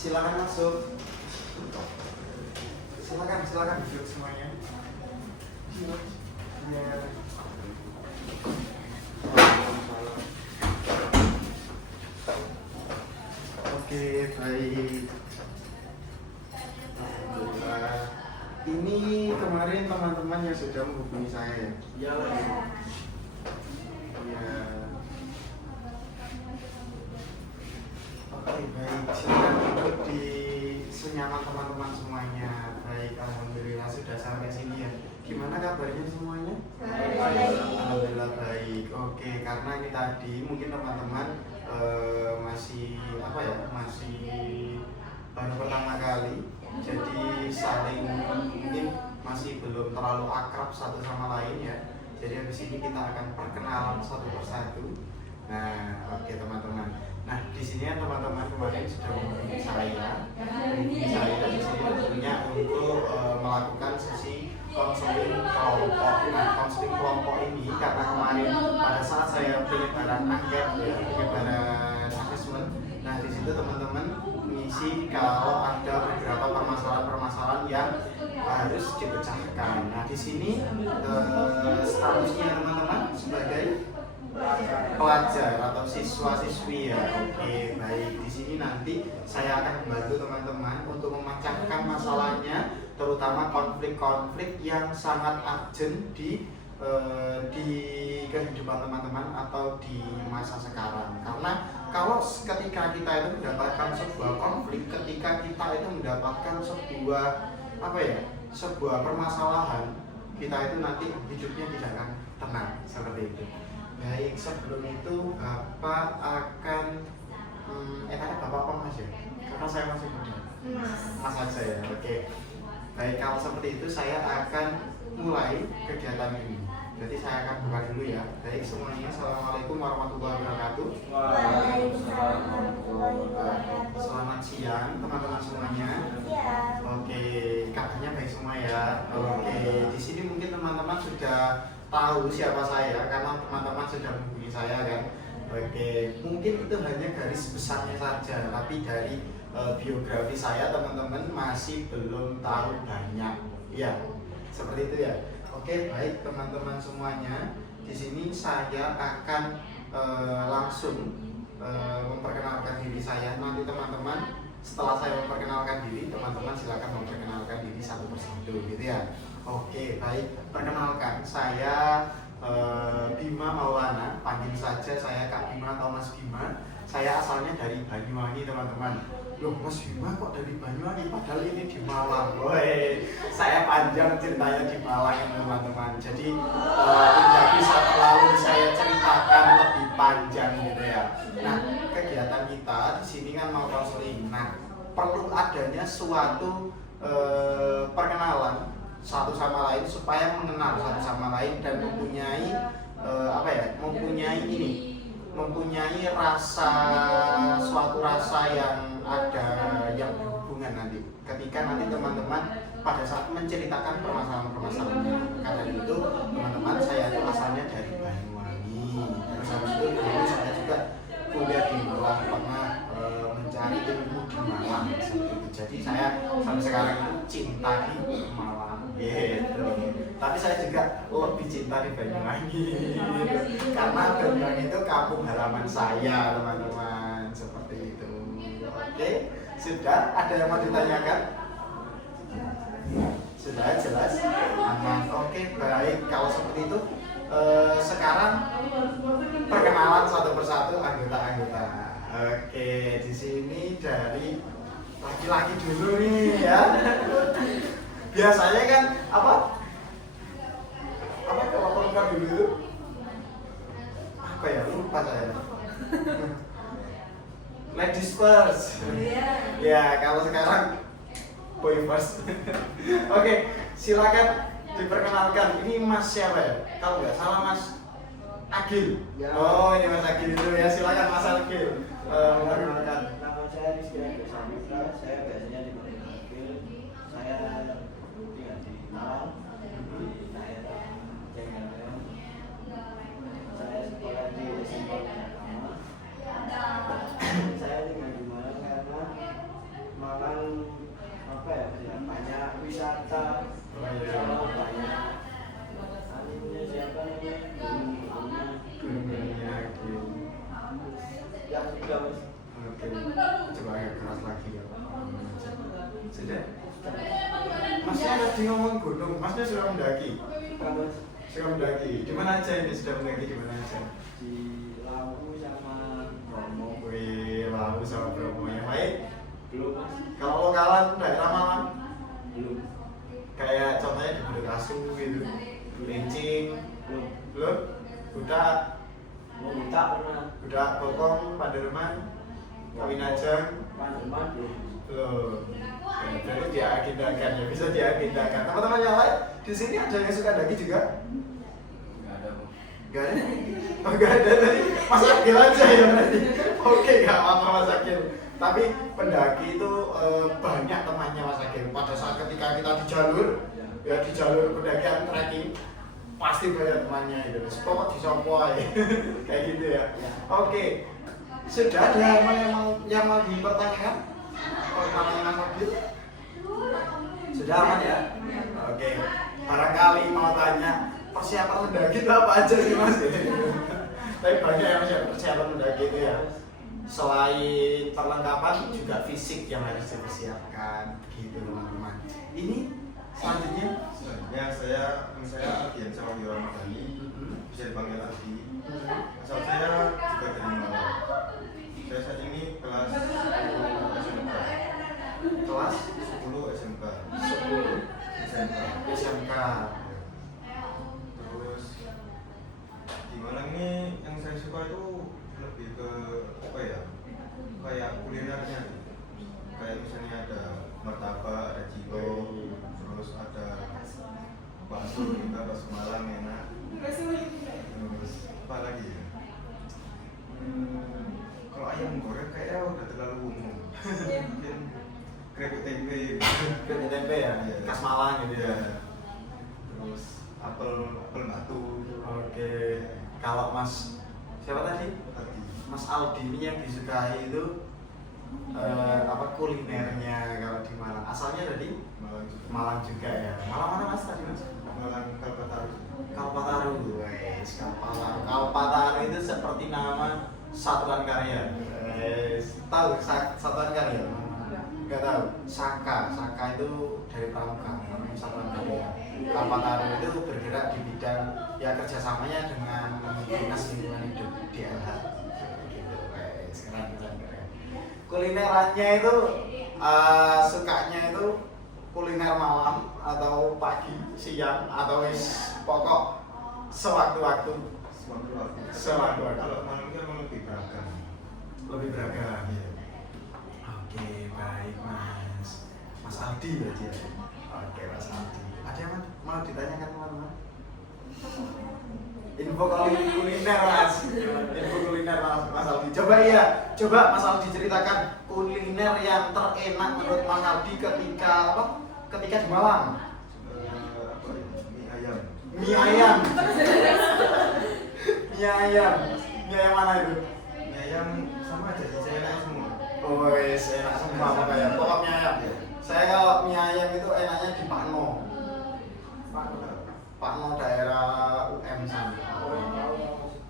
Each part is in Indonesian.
Silakan masuk. Silakan duduk semuanya. Ya. Oke, baik. Alhamdulillah. Ini kemarin teman-teman yang sudah menghubungi saya ya? Ya. Oke, baik. Silakan duduk di senyaman teman-teman semuanya. Baik, alhamdulillah sudah sampai sini ya. Gimana kabarnya semuanya? Baik. Alhamdulillah baik. Oke, karena ini tadi mungkin teman-teman masih masih baru pertama kali, jadi saling mungkin masih belum terlalu akrab satu sama lain ya. Jadi habis ini kita akan perkenalan satu persatu. Nah, oke teman-teman. Nah, di sini ya teman-teman kemarin sudah menghubungi saya di sini tentunya untuk melakukan sesi konseling kelompok. Nah, konseling kelompok ini karena kemarin pada saat saya penyebaran angket ya, penyebaran assessment. Nah, di situ teman-teman mengisi kalau ada beberapa permasalahan yang harus dipecahkan. Nah, di sini statusnya teman-teman sebagai pelajar atau siswa-siswi ya. Oke, baik. Di sini nanti saya akan membantu teman-teman untuk memecahkan masalahnya, terutama konflik-konflik yang sangat urgent di kehidupan teman-teman atau di masa sekarang. Karena kalau ketika kita itu mendapatkan sebuah konflik, ketika kita itu mendapatkan sebuah permasalahan, kita itu nanti hidupnya tidak akan tenang seperti itu. Baik, sebelum itu Bapak akan karena Bapak apa Mas ya? Karena saya masih muda. Mas aja ya, oke. Baik, kalau seperti itu saya akan mulai kegiatan ini. Jadi saya akan buka dulu ya. Baik semuanya, assalamualaikum warahmatullahi wabarakatuh. Waalaikumsalam warahmatullahi wabarakatuh. Selamat siang teman-teman semuanya. Oke, kabarnya baik semua ya. Oke, di sini mungkin teman-teman sudah tahu siapa saya karena teman-teman sudah menghubungi saya kan. Oke, mungkin itu hanya garis besarnya saja, tapi dari biografi saya teman-teman masih belum tahu banyak. Ya, seperti itu ya. Oke, baik teman-teman semuanya. Di sini saya akan langsung memperkenalkan diri saya. Nanti teman-teman setelah saya memperkenalkan diri, teman-teman silakan memperkenalkan diri satu persatu gitu ya. Oke, baik. Perkenalkan, saya Bima Maulana, panggil saja saya Kak Bima atau Mas Bima. Saya asalnya dari Banyuwangi, teman-teman. Loh, Mas Bima kok dari Banyuwangi? Padahal ini di Malang. Woi, saya panjang ceritanya di Malang, teman-teman. Jadi tidak bisa terlalu saya ceritakan lebih panjang gitu ya. Nah, kegiatan kita di sini kan mau konseling. Nah, perlu adanya suatu perkenalan satu sama lain supaya mengenal satu sama lain dan mempunyai mempunyai suatu rasa yang ada yang berhubungan nanti ketika nanti teman-teman pada saat menceritakan permasalahan-permasalahannya. Karena itu teman-teman, saya itu asalnya dari Banyuwangi, terus habis itu dulu saya juga kuliah di Malang, pernah mencari ilmu di Malang seperti itu. Jadi saya sampai sekarang itu cinta di Malang. Gitu. Tapi saya juga lebih cinta di Banyuwangi karena Banyuwangi itu kampung halaman saya, teman-teman, seperti itu. Oke, sudah ada yang mau ditanyakan? Sudah jelas? Aman. Oke, baik. Kalau seperti itu sekarang perkenalan satu persatu anggota-anggota. Oke, di sini dari laki-laki dulu nih ya. Biasanya kan kalau perempuan dulu itu lupa saya. Ladies first. Ya, kalau sekarang boy first. Oke, silakan diperkenalkan. Ini Mas siapa ya? Kalau nggak salah Mas Agil. Ya. Oh, ini Mas Agil dulu ya. Silakan Mas Agil. Memperkenalkan. Nama saya Rizky Agus Samitra, saya biasanya dipanggil Agil. Saya tinggal di Malang, di daerah Jenggolan. Saya sekolah di SMP Agama. Saya tinggal di Malang karena yang sudah mas. Oke, coba agak keras lagi ya. Sudah? Masnya tadi ngomong gunung, masnya sudah mendaki? Mas Sudah mendaki, di mana aja ini sudah mendaki, di mana aja? di Lawu sama Bromo. Wih, Lawu sama Bromo yang baik. Belum mas. Kalau lokalan daerah Malang, Belum. kayak contohnya di Bedekasu gitu, Lincing, belum? Udah, Mau minta pernah. Bokong, Panderman, Kawinajang, Pandeman belum. belum. Jadi diagendakan ya, bisa diagendakan. Teman-teman yang lain di sini ada yang suka daki juga? Nggak ada mas. Gak ada? Oh gak ada tadi? Mas Akil aja ya berarti? Oke gak apa-apa Mas Akil. Tapi pendaki itu banyak temannya Mas Akil. Pada saat ketika kita di jalur, ya di jalur pendakian trekking, pasti banyak temannya itu. Pokok disopoi kayak gitu ya. Oke, sudah ada yang mau dipertanyakan? Pertanyaannya Mas Akil? Sudah aman ya? Oke, barangkali mau tanya persiapan mendaki itu apa aja sih Mas? Tapi banyak yang persiapan mendaki itu ya. Selain perlengkapan juga fisik yang harus dipersiapkan gitu teman-teman. Ini selanjutnya saya Aldian sama Yoram Madani, bisa dipanggil Aldi. Asal saya juga dari Malang. Saya saat ini kelas 10 SMK. kelas 10 SMK. 10 SMK. SMK. Terus di Malang ini yang saya suka itu lebih ke apa ya? Kayak kulinernya. Kayak misalnya ada martabak, ada cilo, terus ada bakso juga, bakso Malang enak. Terus apa lagi ya? Kalau ayam goreng kayaknya udah terlalu umum. Mungkin keripik tempe. Keripik tempe ya, Iya. khas Malang gitu ya. Terus apel batu. Oke. Kalau Mas siapa tadi? Tadi. Mas Aldi ini yang disukai itu apa kulinernya kalau di Malang. Asalnya dari Malang juga ya. Malang mana Mas tadi Mas? Malang Kalpataru. Kalpataru. Wes, Kalpataru. Kalpataru itu seperti nama satuan karya. Wes, tahu satuan karya? Enggak tahu. Saka itu dari pramuka, namanya satuan karya. Kalpataru itu bergerak di bidang ya kerjasamanya dengan dinas lingkungan hidup DLH. Gitu, wes, keren. Kulinerannya itu sukanya itu kuliner malam atau pagi, siang atau pokok sewaktu-waktu. Sewaktu-waktu. Kalau Malang kan lebih beragam. Lebih beragam. Iya. Oke, baik Mas Aldi berarti ya. Oke, Mas Aldi. Ada yang mau ditanyakan teman-teman? Info kuliner Mas. Info kuliner Mas Aldi. Coba Mas Aldi ceritakan kuliner yang terenak menurut Mas Aldi ketika di Malang. Apa ini? Mie ayam. Mie ayam. Mie ayam. Mie ayam mana itu? Mie ayam sama aja sih, saya enak semua. Oh, enak semua pokoknya. Pokoknya ayam. Saya kalau mie ayam itu enaknya di Pakno. Pakno daerah UM sana.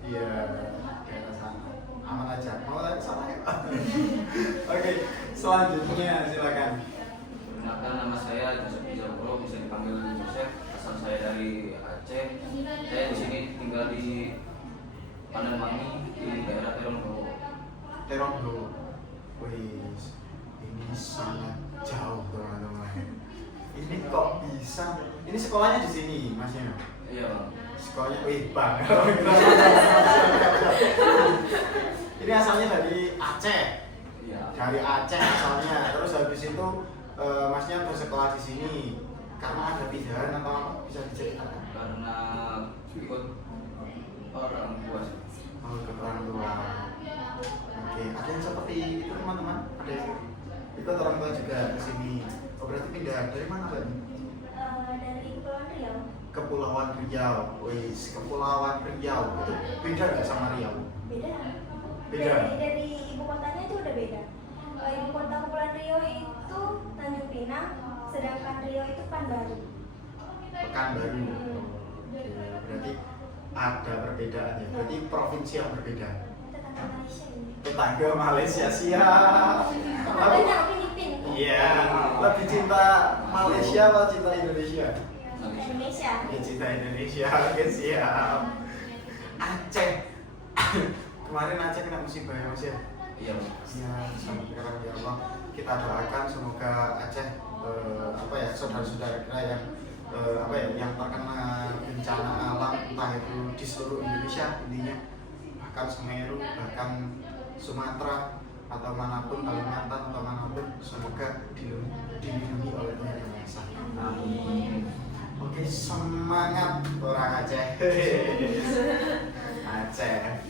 Iya, daerah sana. Aman aja. Mau lagi sana ya? Oke, selanjutnya silakan. Perkenalkan, nama saya Joseph Rizalpolo, bisa dipanggil Joseph. Asal saya dari Aceh. Saya di sini tinggal di Pandanwangi di daerah Teronggo. Teronggo. Wih, ini sangat jauh teman-teman. Ini kok bisa? Ini sekolahnya di sini, Masnya? Iya bang. Sekolahnya, wih bang. Ini asalnya dari Aceh. Iya. Dari Aceh asalnya. Terus habis itu Masnya bersekolah di sini karena ada pilihan atau apa? Bisa diceritakan? Karena ikut orang tua sih. Oh, ikut orang tua. Oke, ada yang seperti itu teman-teman? Ada yang ikut orang tua juga ke sini. Oh, berarti pindah dari mana Mbak? Dari Kepulauan Riau. Kepulauan Riau. Wis, Kepulauan Riau. Itu beda nggak sama Riau? Beda. Beda. Dari ibu kotanya itu udah beda. Ibu kota Kepulauan Riau itu Tanjung Pinang, sedangkan Riau itu Pekanbaru. Pekanbaru. Oke, berarti ada perbedaan ya. Berarti provinsi yang berbeda. Tetangga Malaysia ini. Tetangga tetangga Malaysia siap. Makanya Filipin. Iya, lebih cinta Malaysia atau cinta Indonesia? Indonesia. Ya cinta Indonesia, oke siap. Aceh. Kemarin Aceh kena musibah ya Mas ya? Iya Bang. Ya, sampai sekarang ya Allah kita doakan semoga Aceh saudara-saudara kita yang yang terkena bencana alam entah itu di seluruh Indonesia intinya, bahkan Semeru, bahkan Sumatera atau manapun, Kalimantan atau manapun, semoga dilindungi oleh Tuhan Yang Maha Esa. Amin. Oke, semangat orang Aceh. Aceh.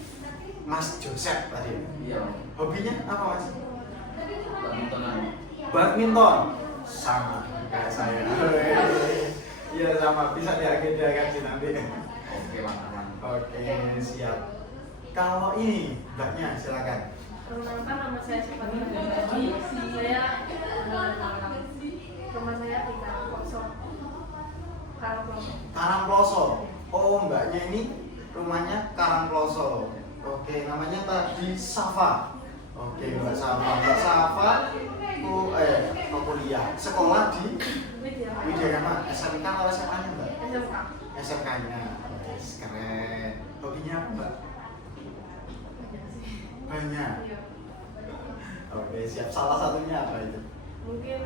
Mas Joseph tadi. Iya Bang. Hobinya apa Mas? Badmintonan. Badminton. Sama kayak saya. Iya sama, bisa diagendakan sih nanti. Oke Bang, aman. Oke, siap. Kalau ini, mbaknya silakan. Perkenalkan, nama saya Sifatnya Jadi saya rumah saya di Karangploso. Oh, mbaknya ini rumahnya Karangploso. Oke, namanya tadi Safa. Oke, Mbak Safa. Mbak Safa kuliah. Sekolah di Widyagama. SMK atau SMA-nya, Mbak? SMK. SMK-nya. Oke, keren. Hobinya apa, Mbak? Banyak. Iya. Oke, siap. Salah satunya apa itu? Mungkin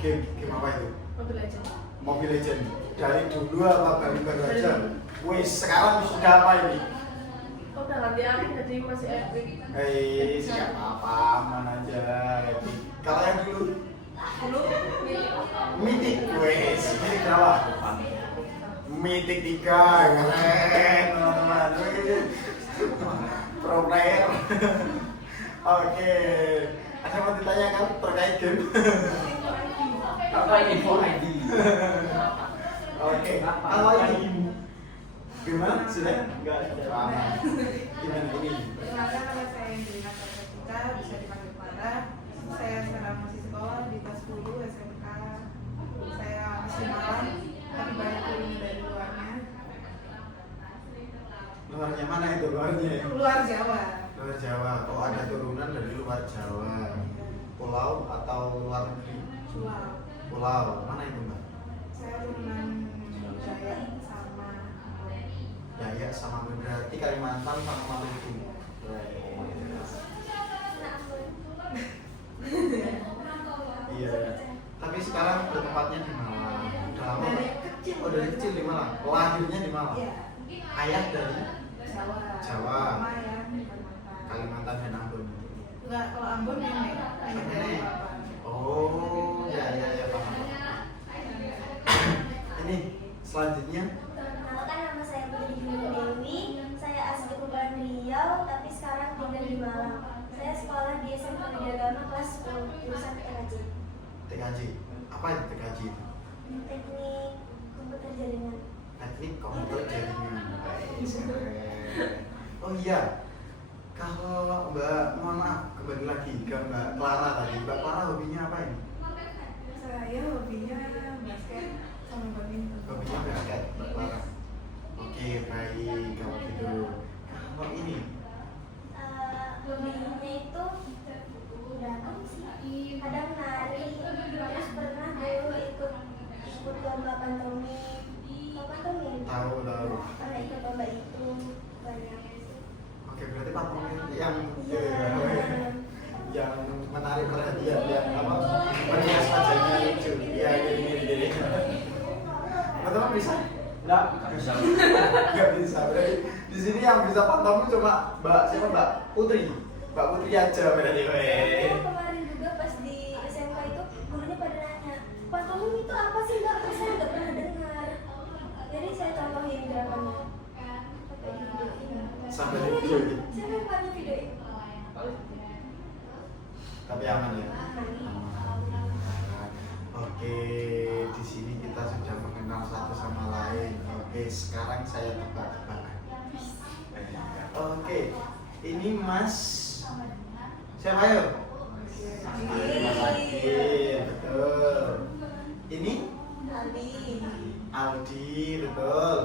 game Game apa itu? Mobile Legends. Mobile Legends. Dari dulu apa baru aja? Wih, sekarang sudah apa ini? Oh, udah ganti akun jadi masih Epic. Siap apa aman aja. Kalau yang dulu Dulu Mythic, wes, Mythic berapa? Mythic 3, keren teman-teman. Wih, pro player. Oke, ada yang mau ditanyakan terkait game? Apa ini for ID? Oke, kalau ini gimana? Sudah? Enggak ada. Gimana ini? Perkenalkan, nama saya Indrina Kartika, bisa dipanggil Clara. Saya sekarang masih sekolah di kelas 10 SMK. Saya masih malam, tapi banyak ilmu dari luarnya. Luarnya mana itu luarnya? Luar Jawa. Luar Jawa. Oh, ada turunan dari luar Jawa. Pulau atau luar negeri? Pulau. Pulau. Mana itu, Mbak? Saya turunan Dayak sama Dayak sama berarti Kalimantan sama Maluku. Iya. Tapi sekarang bertempatnya di Malang. Udah lama. dari Mbak? kecil. Oh, dari kecil di Malang. Lahirnya di Malang. Iya. Ayah dari Jawa. Jawa. Mama ya, di Kalimantan. Kalimantan dan Ambon. Enggak, kalau Ambon nenek. Nenek dari Nenek. bapak. Oh, ya paham. Ini selanjutnya Perkenalkan, nama saya Putri Julian Dewi. Saya asli Kepulauan Riau, tapi sekarang tinggal di Malang. Saya sekolah di SMP Widyagama kelas 10, jurusan TKJ. TKJ. Apa itu TKJ itu? Teknik komputer jaringan. Teknik komputer jaringan. Keren. Oh iya, kalau Mbak, mohon maaf, kembali lagi ke Mbak Clara tadi. Mbak Clara hobinya apa ini? Saya hobinya basket sama badminton. Hobinya basket, Mbak Clara. Oke, baik kalau gitu. Kalau ini, Hobinya itu beragam sih. Kadang nari, terus pernah dulu ikut lomba pantomim. Tahu pantomim? tahu. Pernah ikut lomba itu banyak. Oke, berarti pantomim yang Iya. yang menarik perhatian, yang apa? Merias wajahnya lucu. Iya, gini. Teman-teman bisa? Enggak. Bisa. Nggak bisa. Berarti di sini yang bisa pantomim cuma Mbak Putri. Mbak Putri aja berarti. Saya kemarin juga pas di SMK itu gurunya pada nanya, pantomim itu apa sih Mbak? Saya nggak pernah dengar. Jadi saya contohin gerakannya. Sampai di video ini. Saya lupa video itu. Tapi aman ya. Oke, di sini kita sudah mengenal satu sama lain. Oke, sekarang saya tebak-tebakan. Oke, ini Mas siapa ya? Mas Adi, betul. Ini Aldi, betul.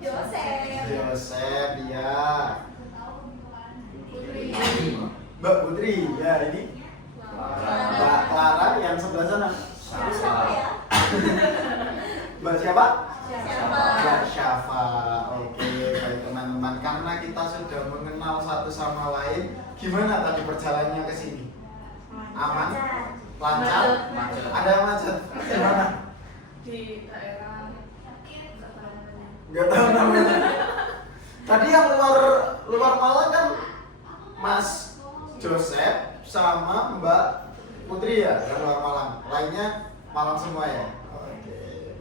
Joseph. Joseph, ya. Mbak Putri, ya ini Mbak Clara yang sebelah sana. Siapa ya? Mbak siapa? Siapa? Mbak Syafa. Oke, baik teman-teman. Karena kita sudah mengenal satu sama lain, gimana tadi perjalanannya ke sini? Aman? Lancar? Macet. Ada yang macet? Gimana? Di daerah Nggak tahu namanya. Tadi yang luar Malang kan Mas Joseph sama Mbak Putri ya, yang luar Malang. Lainnya Malang semua ya. Oke.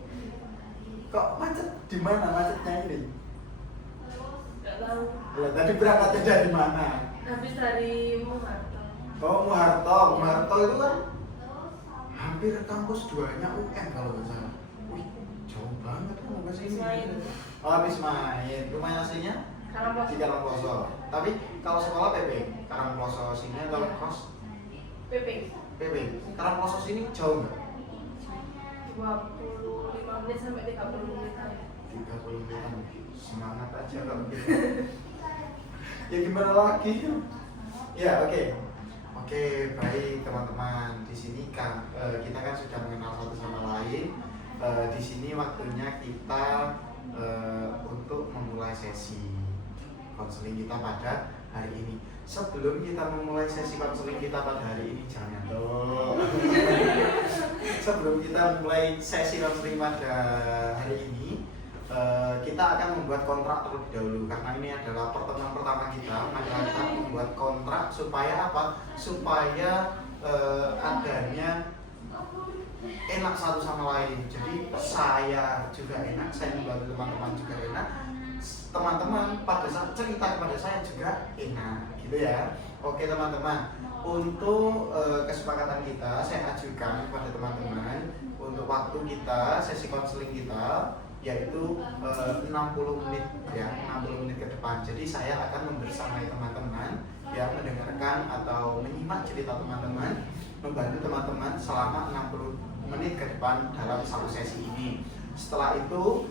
Kok macet di mana macetnya ini? nggak tahu. Lah, tadi berangkatnya dari mana? Habis dari Muharto. Oh, Muharto itu kan hampir kampus 2-nya UN kalau nggak salah. Wih, jauh banget kan ke sini. Main. Oh, habis main. Rumah aslinya Karangploso. di Karangploso. Tapi kalau sekolah PP, Karangploso sini atau Iya. kos PP PP. Karangploso sini jauh nggak? 25 menit sampai 30 menit. 30 menit. Semangat aja kalau gitu. Ya gimana lagi? Ya, oke. Oke, baik teman-teman. Di sini kan kita kan sudah mengenal satu sama lain. Di sini waktunya kita untuk memulai sesi konseling kita pada hari ini. Sebelum kita memulai sesi konseling kita pada hari ini, jangan dong. Sebelum kita mulai sesi konseling pada hari ini, kita akan membuat kontrak terlebih dahulu karena ini adalah pertemuan pertama kita. Maka kita membuat kontrak supaya apa? Supaya adanya enak satu sama lain. Jadi saya juga enak, saya membantu teman-teman juga enak. Teman-teman pada saat cerita kepada saya juga enak, gitu ya. Oke teman-teman, untuk kesepakatan kita saya ajukan kepada teman-teman untuk waktu kita sesi konseling kita yaitu 60 menit ya, 60 menit ke depan. Jadi saya akan membersamai teman-teman yang mendengarkan atau menyimak cerita teman-teman, membantu teman-teman selama 60 menit ke depan dalam satu sesi ini. Setelah itu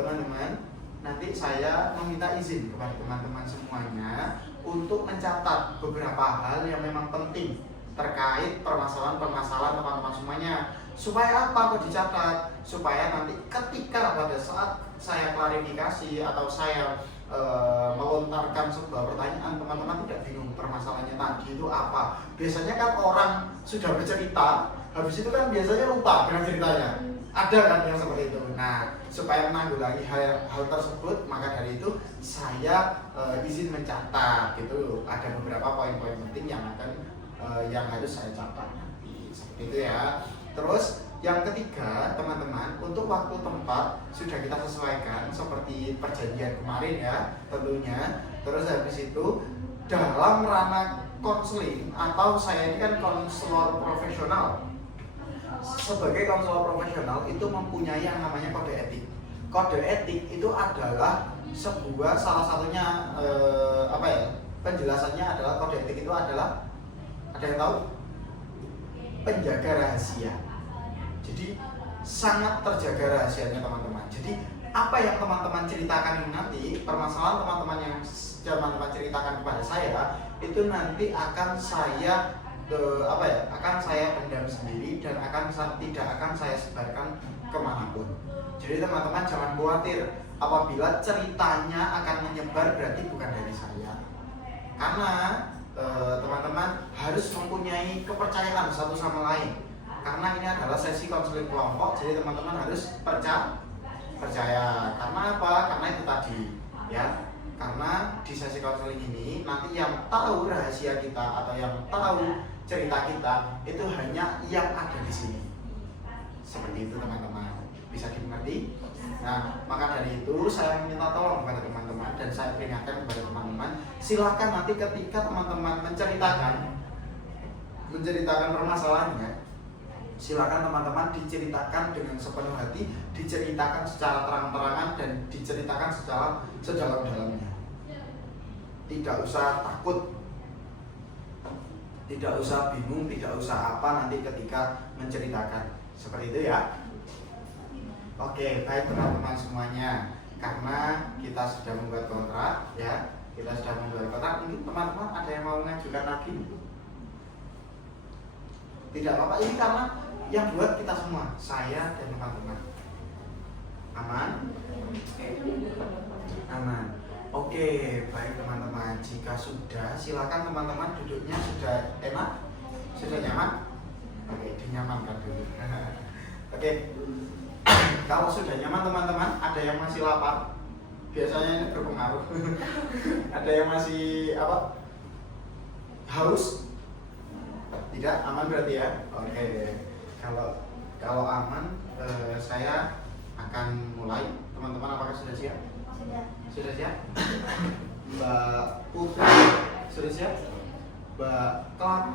teman-teman, nanti saya meminta izin kepada teman-teman semuanya untuk mencatat beberapa hal yang memang penting terkait permasalahan-permasalahan teman-teman semuanya. Supaya apa kok dicatat? Supaya nanti ketika pada saat saya klarifikasi atau saya melontarkan sebuah pertanyaan, teman-teman tidak bingung permasalahannya tadi itu apa. Biasanya kan orang sudah bercerita, habis itu kan biasanya lupa dengan ceritanya. Ada kan yang seperti itu. Nah, supaya menanggulangi hal tersebut, maka dari itu saya izin mencatat gitu. Ada beberapa poin-poin penting yang harus saya catat nanti. Seperti itu ya. Terus yang ketiga, teman-teman, untuk waktu tempat sudah kita sesuaikan seperti perjanjian kemarin ya, tentunya. Terus habis itu dalam ranah konseling atau saya ini kan konselor profesional. Sebagai konselor profesional itu mempunyai yang namanya kode etik. Kode etik itu adalah sebuah salah satunya penjelasannya adalah kode etik itu adalah, ada yang tahu? Penjaga rahasia. Jadi sangat terjaga rahasianya teman-teman. Jadi apa yang teman-teman ceritakan ini nanti, permasalahan teman-teman yang teman-teman ceritakan kepada saya itu nanti akan saya akan saya pendam sendiri dan tidak akan saya sebarkan kemanapun. Jadi teman-teman jangan khawatir apabila ceritanya akan menyebar, berarti bukan dari saya. Karena teman-teman harus mempunyai kepercayaan satu sama lain. Karena ini adalah sesi konseling kelompok, jadi teman-teman harus percaya. Karena apa? Karena itu tadi ya. Karena di sesi konseling ini nanti yang tahu rahasia kita atau yang tahu cerita kita itu hanya yang ada di sini. Seperti itu teman-teman. Bisa dimengerti? Nah, maka dari itu saya meminta tolong kepada teman-teman dan saya peringatkan kepada teman-teman, silakan nanti ketika teman-teman menceritakan permasalahannya, silakan teman-teman diceritakan dengan sepenuh hati, diceritakan secara terang-terangan dan diceritakan secara sedalam-dalamnya. Tidak usah takut, tidak usah bingung, tidak usah apa nanti ketika menceritakan. Seperti itu ya. Oke, baik teman-teman semuanya. Karena kita sudah membuat kontrak ya, Kita sudah membuat kotak. Mungkin teman-teman ada yang mau mengajukan lagi? Tidak apa-apa, ini karena yang buat kita semua, saya dan teman-teman. Aman? Aman. Oke, baik teman-teman. Jika sudah, silakan teman-teman duduknya sudah enak, sudah nyaman. Oke, dinyamankan dulu. Oke, kalau sudah nyaman teman-teman, ada yang masih lapar. Biasanya ini berpengaruh. Ada yang masih apa? Haus? Tidak, aman berarti ya. Oke, kalau aman, saya akan mulai. Teman-teman apakah sudah siap? Sudah siap? Mbak Putri sudah siap? Mbak Clara,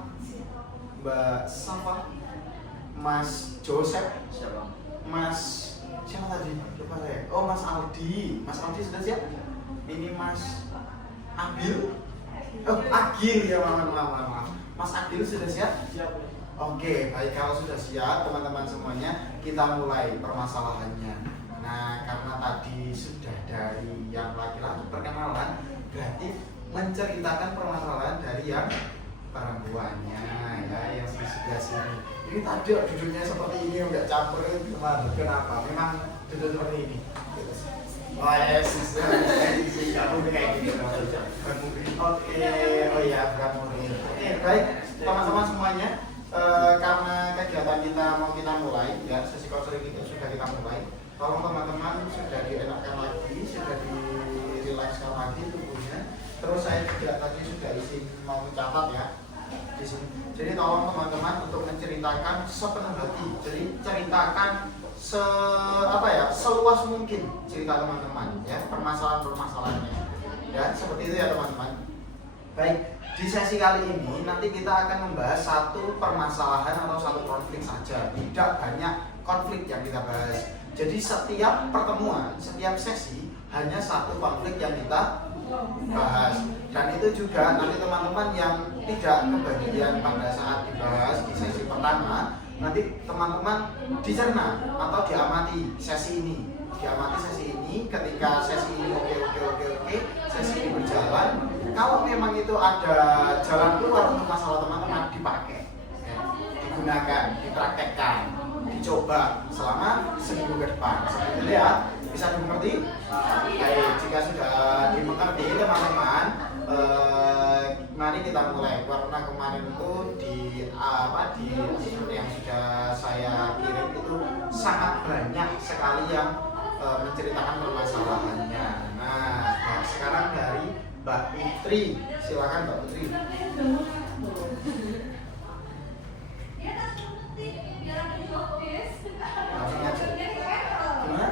Mbak Safa, Mas Joseph, Siapa? Mas siapa tadi? Lupa saya. Oh, Mas Aldi. Mas Aldi sudah siap? Ini Mas Abil. Oh, Agil ya, maaf. Mas Agil sudah siap? Siap. Oke, baik, kalau sudah siap teman-teman semuanya, kita mulai permasalahannya. Nah, karena tadi sudah dari yang laki-laki perkenalan, berarti menceritakan permasalahan dari yang perempuannya, ya, yang di sebelah sini. Ini tadi duduknya seperti ini, nggak campur teman. Kenapa? Memang duduk seperti ini. Oh yes, kamu kayak gitu. Oke, oh iya, bukan murid. Oke, baik, teman-teman semuanya. Karena kegiatan kita mau kita mulai, ya, sesi konseling itu sudah kita mulai. Tolong teman-teman sudah dienakkan lagi, sudah dirilekskan lagi tubuhnya. Terus saya juga tadi sudah izin mau mencatat ya di sini. Jadi tolong teman-teman untuk menceritakan sepenuh hati. Jadi ceritakan seluas mungkin cerita teman-teman, ya, permasalahan-permasalahannya. Ya, seperti itu ya teman-teman. Baik, di sesi kali ini nanti kita akan membahas satu permasalahan atau satu konflik saja. Tidak banyak konflik yang kita bahas. Jadi setiap pertemuan, setiap sesi hanya satu konflik yang kita bahas. Dan itu juga nanti teman-teman yang tidak kebagian pada saat dibahas di sesi pertama, nanti teman-teman dicerna atau diamati sesi ini. Diamati sesi ini, ketika sesi ini oke, sesi ini berjalan. Kalau memang itu ada jalan keluar untuk masalah teman-teman, dipakai, ya, digunakan, dipraktekkan, dicoba selama seminggu ke depan. Seperti itu ya, bisa dimengerti? Baik, jika sudah dimengerti teman-teman, mari kita mulai. Karena kemarin itu di yang sudah saya kirim itu sangat banyak sekali yang menceritakan permasalahannya. Nah, sekarang dari Mbak Putri, silakan Mbak Putri. Langsung aja. Gimana?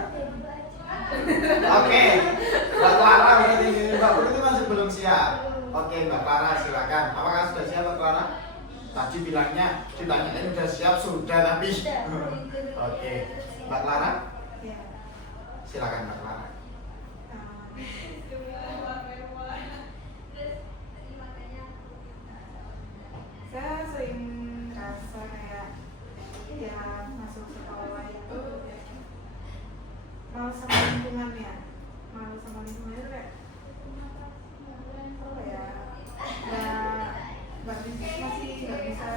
Oke, Mbak Clara berarti Mbak Putri masih belum siap. Oke, Mbak Clara silakan. Apakah sudah siap Mbak Clara? Tadi bilangnya ditanyain sudah siap, sudah tapi. Oke, Mbak Clara. Silakan Mbak Clara. Saya sering merasa kayak ya masuk sekolah itu malu sama lingkungannya, itu kayak apa ya, masih nggak bisa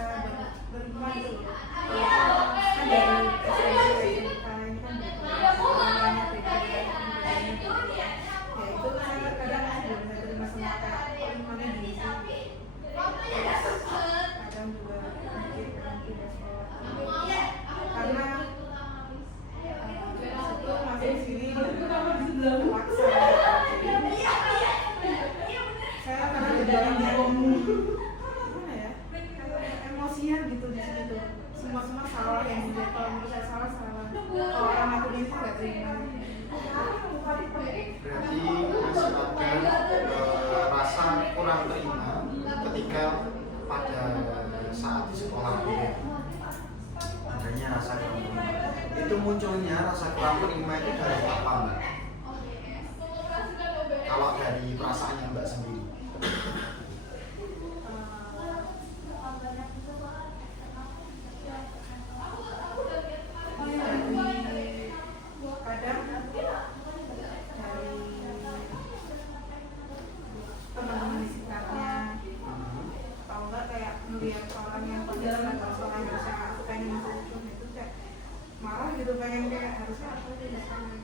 berubah gitu. Kan dari SMP ini kan sekolahnya beda, ya itu saya kadang belum bisa terima sama kayak lingkungannya di sini. Kadang juga mikir berhenti dari sekolah karena itu masih di sini terpaksa. Saya kadang jadi orang yang gimana ya, emosian gitu di sini tuh. Semua salah yang dibuat, kalau menurut saya salah. Kalau orang aku ini nggak terima. Berarti masih ada rasa kurang terima ketika pada saat di sekolah ya. Adanya rasa kurang terima. Itu munculnya rasa kurang terima itu dari apa Mbak? Kalau dari perasaannya Mbak sendiri? pengen kayak harusnya aku di sana.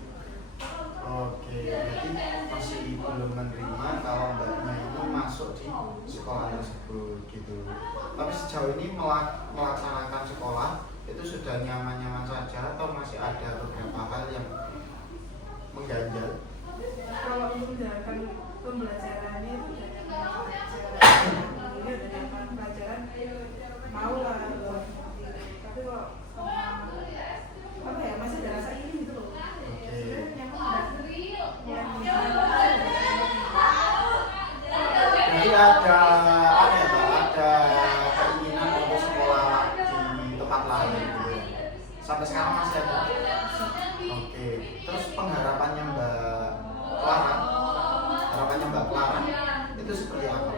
Oke, berarti masih belum menerima kalau mbaknya itu masuk di sekolah tersebut gitu. Tapi sejauh ini melaksanakan sekolah itu sudah nyaman-nyaman saja atau masih ada beberapa hal yang mengganjal? Kalau untuk menjalankan pembelajarannya itu udah nyaman aja, udah nyaman pelajaran mau lah tapi kok apa ya masih ada rasa ini gitu loh. Sebenarnya nyaman Jadi ada apa ya Mbak? Ada keinginan untuk sekolah di tempat lain gitu ya? Sampai sekarang masih ada? Oke, terus pengharapannya Mbak Clara itu seperti apa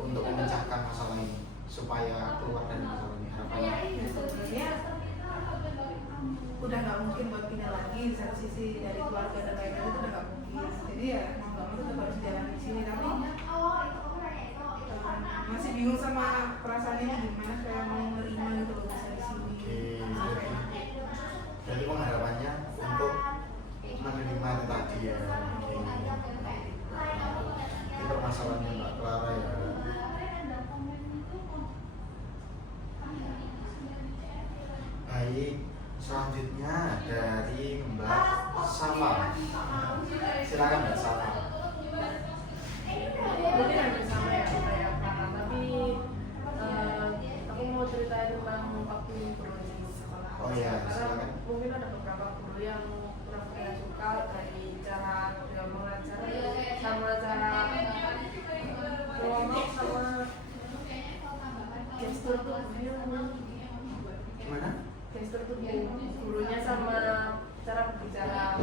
untuk memecahkan masalah ini supaya keluar dari masalah ini harapannya? ya sebenarnya udah nggak mungkin buat pindah lagi di satu sisi dari keluarga dan lain-lain itu udah nggak mungkin, jadi ya mau nggak mau tetap harus jalan di sini, tapi masih bingung sama perasaan ini gimana kayak mau menerima gitu loh bisa di sini. Oke, jadi pengharapannya untuk menerima itu tadi ya. Oke. Ini permasalahannya Mbak Clara ya. Baik, selanjutnya dari Mbak Safa. Silakan Mbak Safa. Mungkin hampir sama ya kayak Farah, tapi aku mau ceritain tentang waktu guru di sekolah. Oh iya, Karena silakan. mungkin ada beberapa guru yang kurang saya suka dari cara dia mengajar sama cara ngomong sama gestur tubuhnya. Gimana? Gestur tubuh gurunya sama cara berbicara.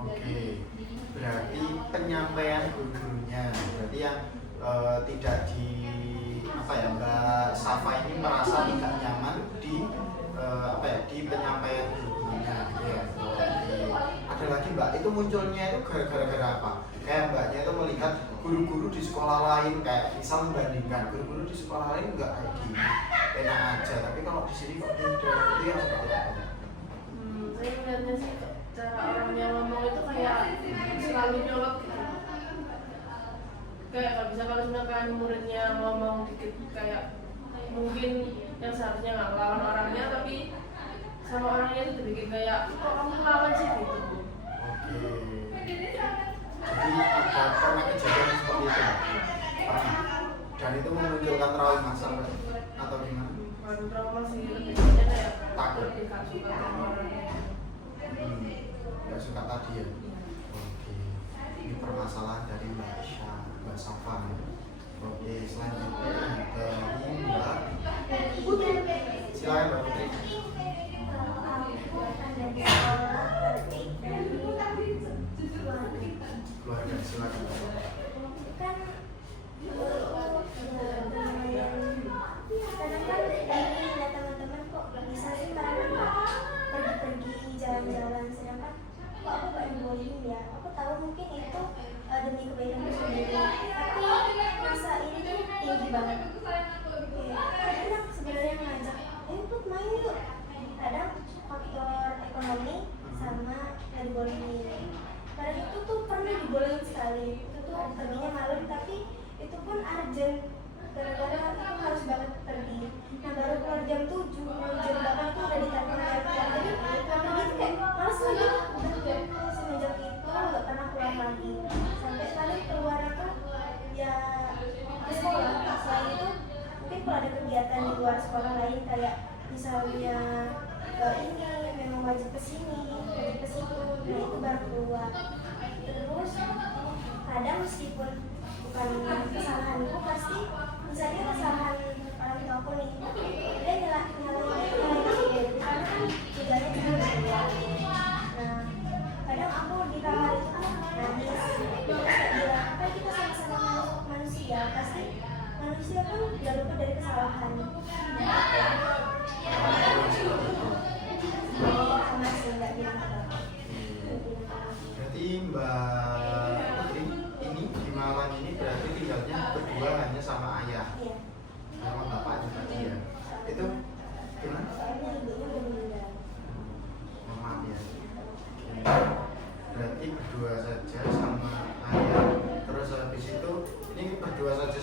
Oke, berarti penyampaian gurunya, berarti yang tidak di apa ya Mbak Safa ini merasa tidak nyaman di apa ya di penyampaian gurunya, gitu ya. Oke. Ada lagi Mbak, itu munculnya itu gara-gara apa? Kayak Mbaknya itu melihat guru-guru di sekolah lain kayak misal membandingkan guru-guru di sekolah lain enggak kayak gini, enak aja, tapi kalau di sini kok beda, itu yang seperti apa? Saya melihatnya sih cara orangnya ngomong itu kayak selalu nyolot gitu. Kayak nggak bisa kalau misalkan muridnya ngomong dikit kayak mungkin yang seharusnya nggak ngelawan orangnya, tapi sama orangnya itu dibikin kayak kok kamu ngelawan sih gitu. Oke. Jadi ada pernah kejadian seperti itu? Pernah. Dan itu memunculkan trauma sampai atau gimana? Bukan trauma sih, lebih banyak kayak Takut. lebih nggak suka sama orangnya. Nggak suka tadi ya? Oke. Ini permasalahan dari Mbak Safa. Oke, selanjutnya dari Mbak Putri. Silakan Mbak Putri. Keluarga, silakan. Kan kadang kan ingin ya teman-teman kok bisa sih karena pergi-pergi jalan-jalan, sedangkan kok aku gak dibolehin ya. Aku tahu mungkin itu demi kebaikan sendiri, tapi masa ini tuh tinggi banget. Enak sebenarnya ngajak, ikut main yuk. Kadang faktor ekonomi sama gak dibolehin. Pada itu tuh pernah dibolehin sekali, itu tuh perginya malam, tapi itu pun urgent gara-gara itu harus banget pergi. Nah baru keluar jam 7, jam 8 tuh udah ditelepon airport. Jadi kalau gitu kayak males lagi, udah semenjak itu gak pernah keluar lagi. Sampai paling keluar itu ya di sekolah. Selain itu mungkin kalau ada kegiatan di luar sekolah lain kayak misalnya ini memang wajib kesini, wajib kesitu, nah itu baru keluar. Terus kadang meskipun bukan kesalahanku, pasti misalnya kesalahan orang tua aku nih, dia nyalain dia, karena kan tujuannya cuma berdua. Nah kadang aku di kamar itu kan nangis, terus kayak bilang apa kita sama-sama manusia, pasti manusia pun gak luput dari kesalahan. Sama sih nggak bilang apa. Berarti Mbak Putri ini di Malang ini berarti tinggalnya berdua hanya sama ayah, Iya. sama bapaknya tadi ya. Itu gimana? Soalnya ibunya udah meninggal.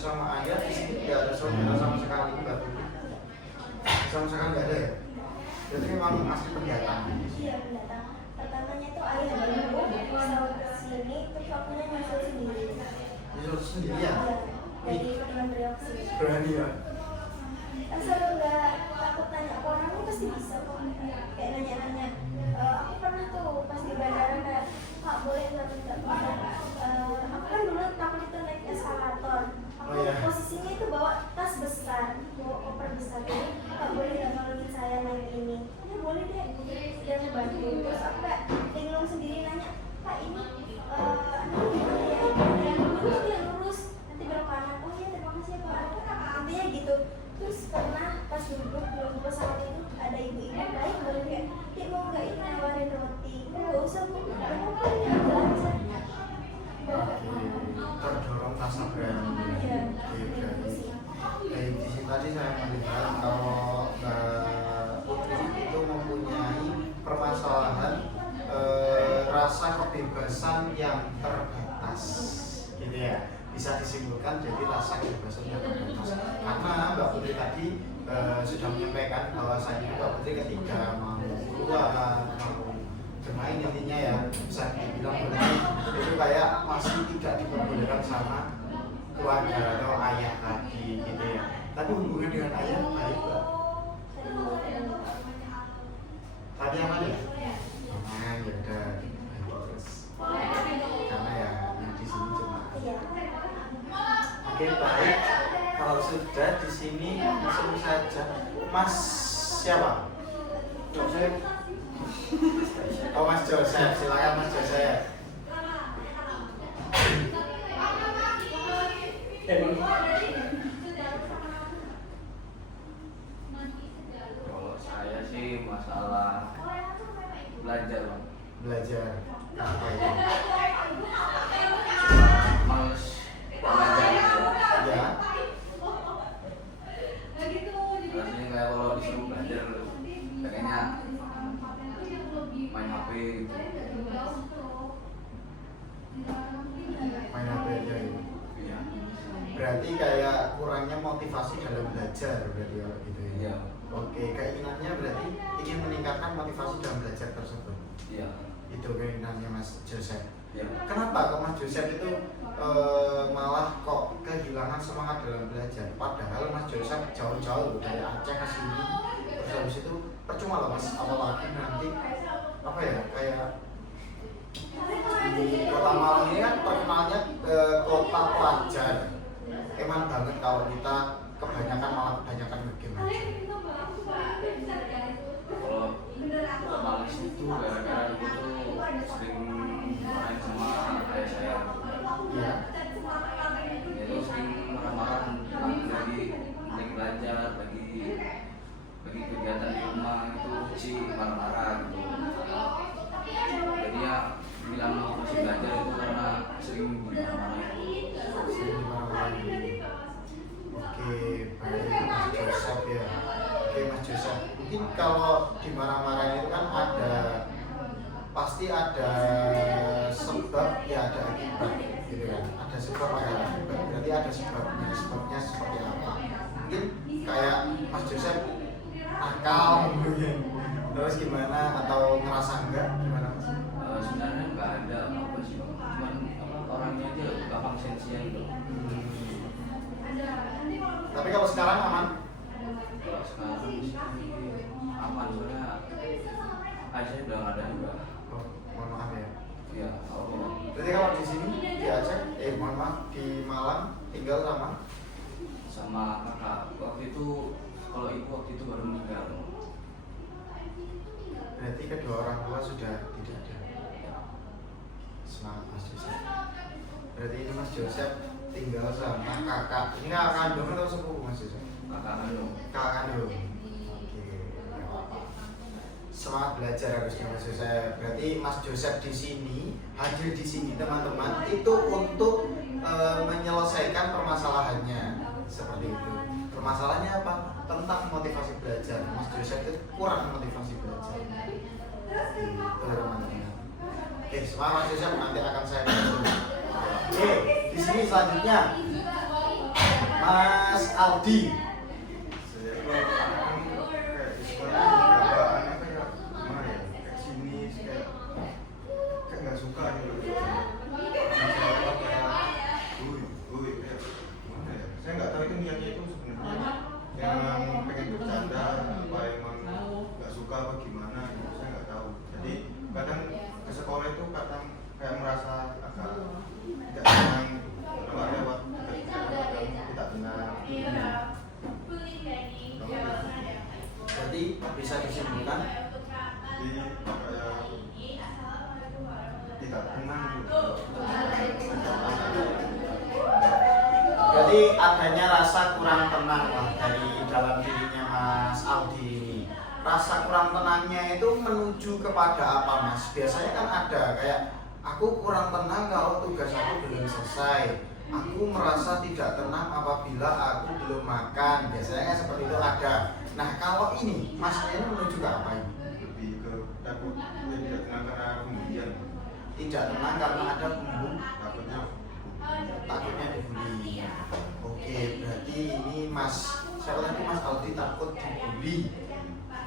sama ayah di sini nggak ada saudara sama sekali Mbak Putri. Sama sekali nggak ada ya? Jadi memang asli pendatang. Iya pendatang. Pertamanya tuh ayah dulu selalu ke sini, terus aku nyusul sendiri. Nyusul sendiri ya? Iya, dari teman reaksi. Berani ya? Asal nggak takut tanya ke orang itu pasti bisa kok. Kayak nanya-nanya. Aku pernah tuh pas di bandara kayak Pak boleh nggak minta tolong? Aku kan dulu takut itu naik eskalator. Aku Oh, iya. posisinya itu bawa tas besar, bawa koper besar. Jadi Pak boleh nggak nolongin saya naik ini? Ya boleh deh. Dia ngebantu. Terus aku kayak bingung sendiri nanya, Pak ini aduh gimana ya? Lurus dia lurus. Nanti belok kanan. Oh iya terima kasih ya Pak. Intinya gitu. Terus pernah pas duduk belum pesawat itu ada ibu-ibu baik boleh kayak dia mau nggak ini nawarin roti? Nggak usah bu, nggak apa-apa ya belajar. Terdorong rasa berani. Iya. Oke, berani. Baik, di sini tadi saya melihat kalau Mbak Putri itu mempunyai permasalahan rasa kebebasan yang terbatas, gitu ya. Bisa disimpulkan jadi rasa kebebasan yang terbatas. Karena Mbak Putri tadi sudah menyampaikan bahwasanya Mbak Putri ketika mau keluar, mau bermain intinya ya bisa dibilang bermain itu kayak masih tidak diperbolehkan sama keluarga atau ayah tadi gitu ya. Tapi hubungan dengan ayah baik Mbak. Tadi apa nih? Nah, ya udah terus karena ya yang di sini cuma Iya. oke baik. Kalau sudah di sini langsung saja Mas siapa? Joseph. Oh Mas Joseph, silakan Mas Joseph. Kalau saya sih masalah belajar Bang. Belajar apa itu? Males belajar gitu. Ya. Rasanya kayak kalau disuruh belajar kayaknya main HP gitu. Main HP aja gitu. Iya. Berarti kayak kurangnya motivasi dalam belajar berarti ya gitu ya. Iya. Oke, keinginannya berarti ingin meningkatkan motivasi dalam belajar tersebut. Iya. Itu keinginannya Mas Joseph. Iya. Kenapa kok Mas Joseph itu malah kok kehilangan semangat dalam belajar? Padahal Mas Joseph jauh-jauh dari Aceh ke sini. Terus habis itu percuma loh Mas, apalagi nanti apa ya kayak di Kota Malang ini kan terkenalnya kota pelajar. Emang banget kalau kita kebanyakan malah kebanyakan game aja. Kalau males itu gara-gara aku tuh sering main sama ayah saya. Iya. Dia tuh sering marah-marah lagi belajar, lagi kegiatan di rumah itu sih marah-marah gitu. Jadi ya bilang masih belajar itu karena sering marah-marah itu. Oke, baik Mas Joseph ya. Oke Mas Joseph, mungkin kalau dimarah-marahin itu kan pasti ada sebab ya ada akibat gitu kan. Ada sebab ada akibat. Berarti ada sebabnya. Sebabnya seperti apa? Mungkin kayak Mas Joseph nakal mungkin. Terus gimana atau ngerasa enggak gimana Mas? Sebenarnya nggak ada apa sih Bang. Cuman orangnya aja gampang sensian gitu. Tapi kalau sekarang aman? Kalau sekarang sih aman soalnya ayah saya udah nggak ada juga. Oh, mohon maaf ya. Iya, Allah. Berarti kalau di sini di Aceh, mohon maaf di Malang tinggal Sama kakak waktu itu, kalau ibu waktu itu baru meninggal. berarti kedua orang tua sudah tidak ada. Semangat Mas Joseph. Berarti ini Mas Joseph tinggal sama kakak. Ini kakak kandung atau sepupu Mas Joseph? Kakak kandung. Kakak kandung. Oke, nggak apa-apa. Semangat belajar harusnya Mas Joseph. Berarti Mas Joseph di sini hadir di sini teman-teman itu untuk menyelesaikan permasalahannya seperti itu. Permasalahannya apa? Tentang motivasi belajar. Mas Joseph itu kurang motivasi belajar. Itu teman-teman. Oke, semangat Mas Joseph nanti akan saya bantu. Oke, di sini selanjutnya Mas Aldi. Saya kalau kayak di sekolah gambarannya kayak gimana ya, kayak sinis, kayak nggak suka gitu. Misalnya kayak kayak gimana ya, saya nggak tahu itu niatnya itu sebenarnya emang pengen bercanda apa emang nggak suka apa gimana gitu, saya nggak tahu. Jadi kadang ke sekolah itu kadang kayak merasa agak tidak tenang kalau lewat tidak tenang. Berarti bisa disimpulkan Jadi kayak tidak tenang gitu. Berarti adanya rasa kurang tenang Pak, dari dalam dirinya Mas Aldi ini. Rasa kurang tenangnya itu menuju kepada apa Mas? Biasanya kan ada kayak aku kurang tenang kalau tugas aku belum selesai. Aku merasa tidak tenang apabila aku belum makan. Biasanya seperti itu ada. Nah kalau ini Masnya ini menuju ke apa ini? Lebih ke takut tidak tenang karena kemudian Tidak tenang karena ada bumbu takutnya dibully. Oke, berarti ini siapa tadi Mas Aldi takut dibully.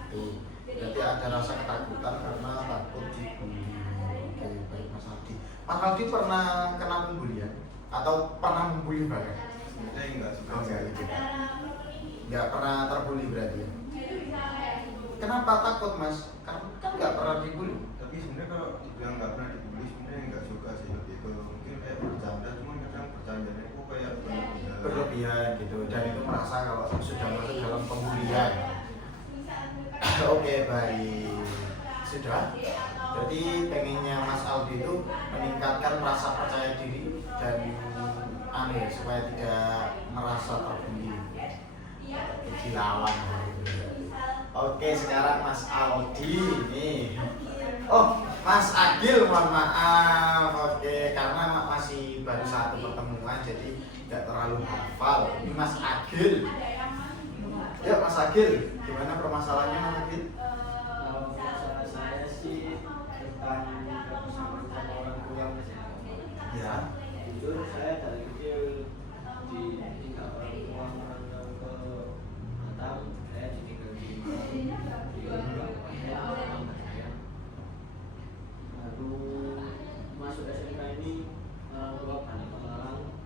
Tuh, berarti ada rasa ketakutan karena takut dibully. Oke, baik Mas Aldi. Mas Aldi pernah kena pembulian atau pernah membuli banget? sebenarnya enggak suka Enggak saya gitu. Enggak pernah terbully berarti ya? Kenapa takut Mas? Karena kan nggak pernah dibully. tapi sebenarnya kalau dibilang nggak pernah dibully sebenarnya nggak suka sih, lebih ke mungkin kayak bercanda, cuma kadang bercandanya itu kayak Berlebihan gitu, dan itu merasa kalau sudah masuk dalam pembulian. Oke, baik, sudah. Jadi pengennya Mas Aldi itu meningkatkan rasa percaya diri dan supaya tidak merasa terbully, dilawan gitu. Oke, sekarang Mas Aldi nih. Oh, Mas Agil, mohon maaf. Oke, karena masih baru satu pertemuan jadi tidak terlalu hafal. Ini Mas Agil. Ya Mas Agil, gimana permasalahannya Mas Agil? Kalau masalah saya sih tentang kebersamaan sama orang tua Mas ya. Ya. Jujur saya dari kecil ditinggal orang tua merantau ke Batam. Saya ditinggal di Kabupaten Malang saya. Baru masuk SMK ini orang tua balik ke Malang.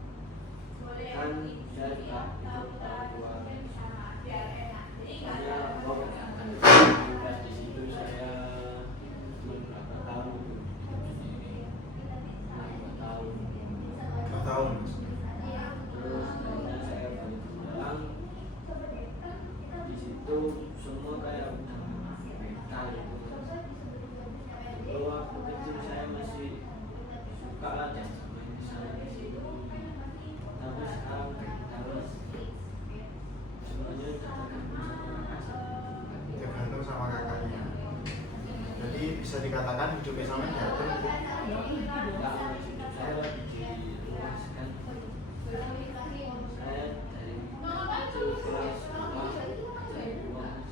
Kan saya juga ikut orang tua. Saya di situ saya berapa tahun? 2 tahun. 2 tahun. Terus akhirnya saya balik ke Malang. Di situ semua kayak udah mental gitu. Dulu waktu kecil saya masih suka aja main di sana di situ. Tapi sekarang harus semuanya Tergantung sama kakaknya. Jadi bisa dikatakan hidupnya sama diatur gitu. saya lagi di rumah kan. Saya dari kecil kelas 2 dari rumah.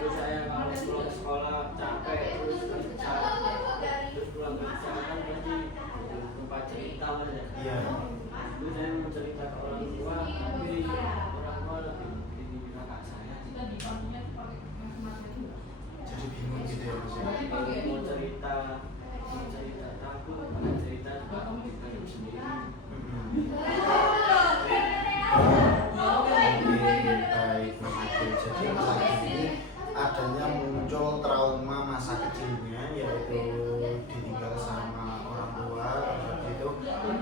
Terus saya kalau pulang sekolah capek terus kerja terus pulang kerja kan pasti tempat cerita Mas ya. Iya. Dulu saya mau cerita ke orang tua tapi orang tua lebih memilih kakak saya. Jadi bingung gitu ya Mas ya. Mau cerita takut, mau cerita juga kita sendiri. Oke, baik Mas Agil. Jadi Mas Agil ini adanya muncul trauma masa kecilnya, yaitu ditinggal sama orang tua, seperti itu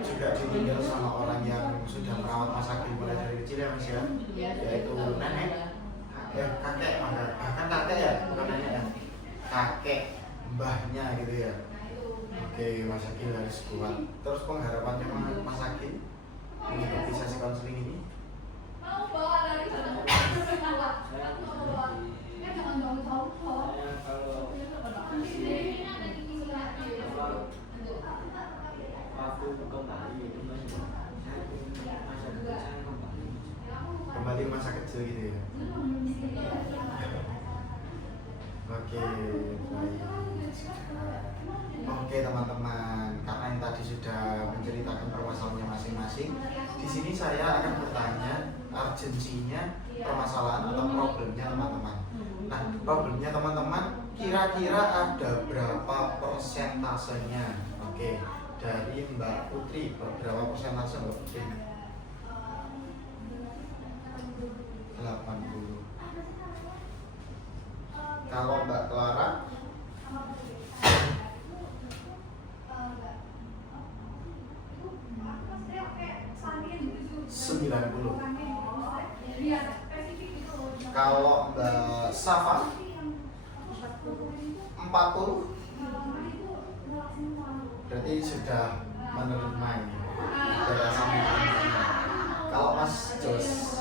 juga ditinggal sama orang yang sudah merawat Mas Agil mulai dari kecil ya Mas ya, yaitu nenek, kakek, bahkan kakek ya, bukan nenek ya, kakek, mbahnya gitu ya. Oke, Mas Agil harus kuat. Terus pengharapannya Mas Agil mengikuti sesi konseling ini? Saya kalau waktu kembali itu Mas, saya masa kecil saya kembali. Kembali ke masa kecil gitu ya. Oke, baik. Oke teman-teman, karena yang tadi sudah menceritakan permasalahannya masing-masing, di sini saya akan bertanya urgensinya permasalahan atau problemnya teman-teman. Nah, problemnya teman-teman kira-kira ada berapa persentasenya? Oke, dari Mbak Putri, berapa persentase Mbak Putri? 80. Kalau Mbak Clara? 90. Kalau Mbak Safa 40. Berarti sudah menerima ini. Sudah sampai menerima. Kalau Mas Jos,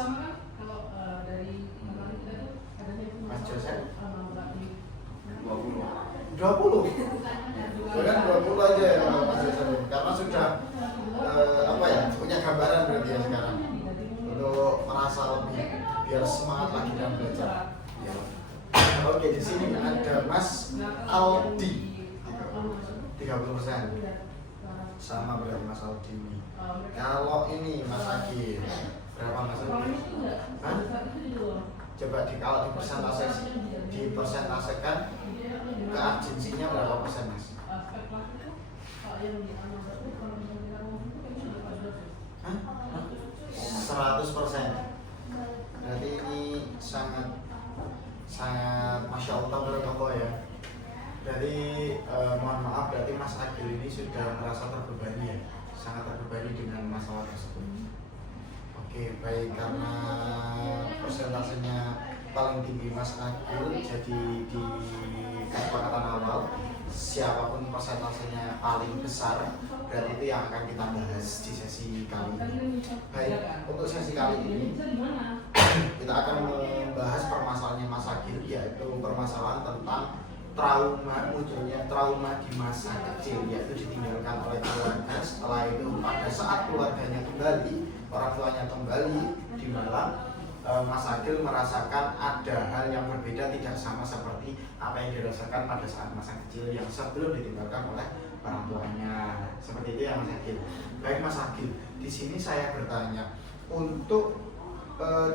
Mas Joseph 20. Bahkan 20 aja ya Mas Joseph. Karena sudah punya gambaran berarti ya sekarang untuk merasa lebih biar semangat lagi dalam belajar. Ya. Oke, di sini ada Mas Aldi 30%. Sama berarti Mas Aldi ini. Kalau ini Mas Agil berapa Mas Agil? Hah? Coba kalau dipersentasekan ke urgensinya berapa persen Mas? Hah? 100%. Berarti ini sangat Masya Allah berapa ya. Jadi mohon maaf, berarti Mas Agil ini sudah merasa terbebani ya, sangat terbebani dengan masalah tersebut. Oke, baik, karena persentasenya paling tinggi Mas Agil, jadi di kesepakatan awal siapapun persentasenya paling besar, berarti itu yang akan kita bahas di sesi kali ini. Baik, untuk sesi kali ini kita akan membahas permasalahannya Mas Agil, yaitu permasalahan tentang munculnya trauma di masa kecil, yaitu ditinggalkan oleh keluarga. Setelah itu pada saat keluarganya kembali, orang tuanya kembali di Malang, Mas Agil merasakan ada hal yang berbeda, tidak sama seperti apa yang dirasakan pada saat masa kecil yang sebelum ditinggalkan oleh orang tuanya. Seperti itu ya Mas Agil. Baik Mas Agil, di sini saya bertanya, untuk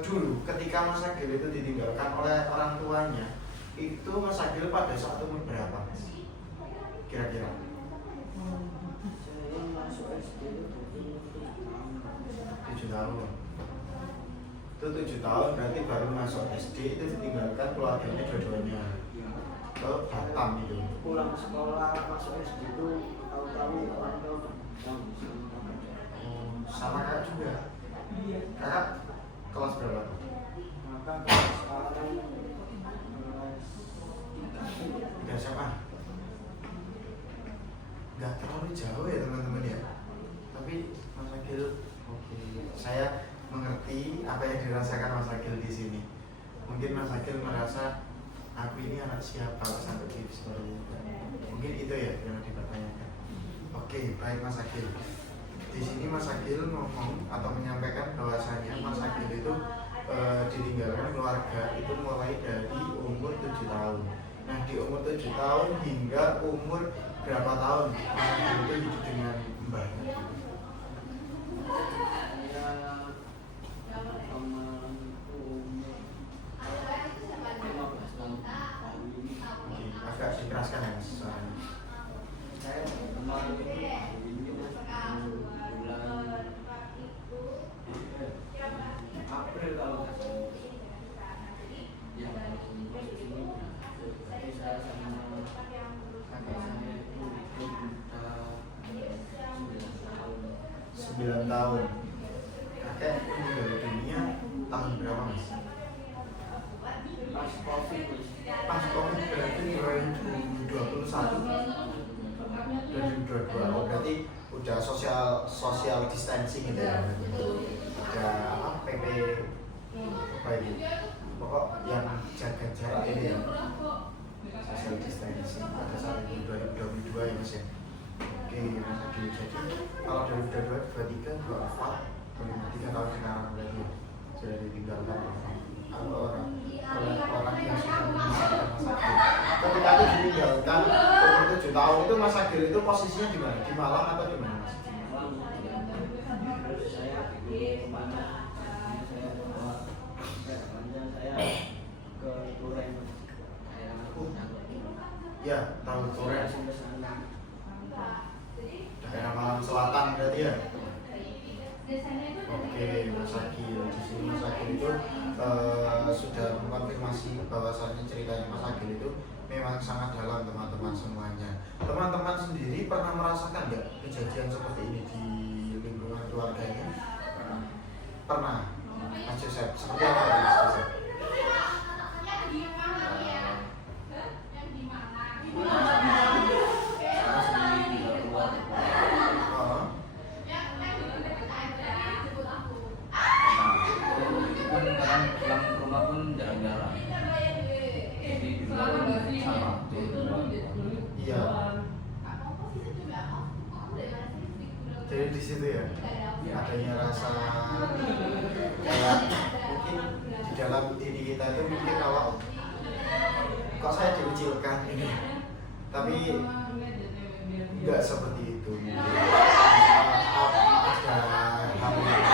dulu ketika Mas Agil itu ditinggalkan oleh orang tuanya, itu Mas Agil pada saat umur berapa Mas? Kira-kira? Saya masuk SD itu 7 tahun. Itu 7 tahun berarti baru masuk SD, itu ditinggalkan keluarganya dua-duanya ke Batam itu. pulang sekolah masuk SD itu tahu-tahu orang tua Sama kakak juga. Kakak kelas berapa? maka sekarang Udah siapa? Nggak terlalu jauh ya teman-teman ya. Tapi Mas Agil, oke, saya mengerti apa yang dirasakan Mas Agil di sini. Mungkin Mas Agil merasa aku ini anak siapa sampai di seperti itu. Mungkin itu ya yang dipertanyakan. Oke, baik Mas Agil. Di sini Mas Agil ngomong atau menyampaikan bahwasanya Mas Agil itu ditinggalkan keluarga itu mulai dari umur 7 tahun. Nah, di umur 7 tahun hingga umur berapa tahun Mas Agil itu hidup dengan mbahnya? Oke, agak dikeraskan ya Mas suaranya. saya kemarin bulan April kalau nggak salah. Ya, masuk sini. Jadi saya sama kakak saya itu kita 9 tahun. Kakek meninggal dunia tahun berapa Mas? pas COVID. Pas COVID berarti 2021, 2022. Oh, berarti udah social distancing gitu ya. Udah apa PP apa ini? Pokok yang jaga jarak ini ya. Social distancing pada saat itu 2022 ya Mas ya. Oke Mas Agil, jadi kalau 2022, 23, 24, 3 tahun sekarang berarti sudah ditinggalkan oleh orang yang sudah memisahkan Mas Agil. tahun itu Mas Agil itu posisinya di mana? Di Malang atau di mana Mas? Terus saya bikin kemana? Saya bawa temannya saya ke Turen. Ya, tahu Turen. Sampai sana. Daerah Malang Selatan berarti ya? Oke, Mas Agil. Di sini Mas Agil itu sudah mengkonfirmasi bahwasannya ceritanya Mas Agil itu memang sangat dalam teman-teman semuanya. Teman-teman sendiri pernah merasakan nggak kejadian seperti ini di lingkungan keluarganya? Pernah. Mas Joseph, seperti apa Mas Joseph? Oh, Kadang pulang ke rumah pun jarang-jarang. Jadi di rumah pun sama. iya. Jadi di situ ya, adanya rasa kayak mungkin di dalam diri kita itu mungkin kalau kok saya dikucilkan ini, tapi nggak seperti itu. Ada hal yang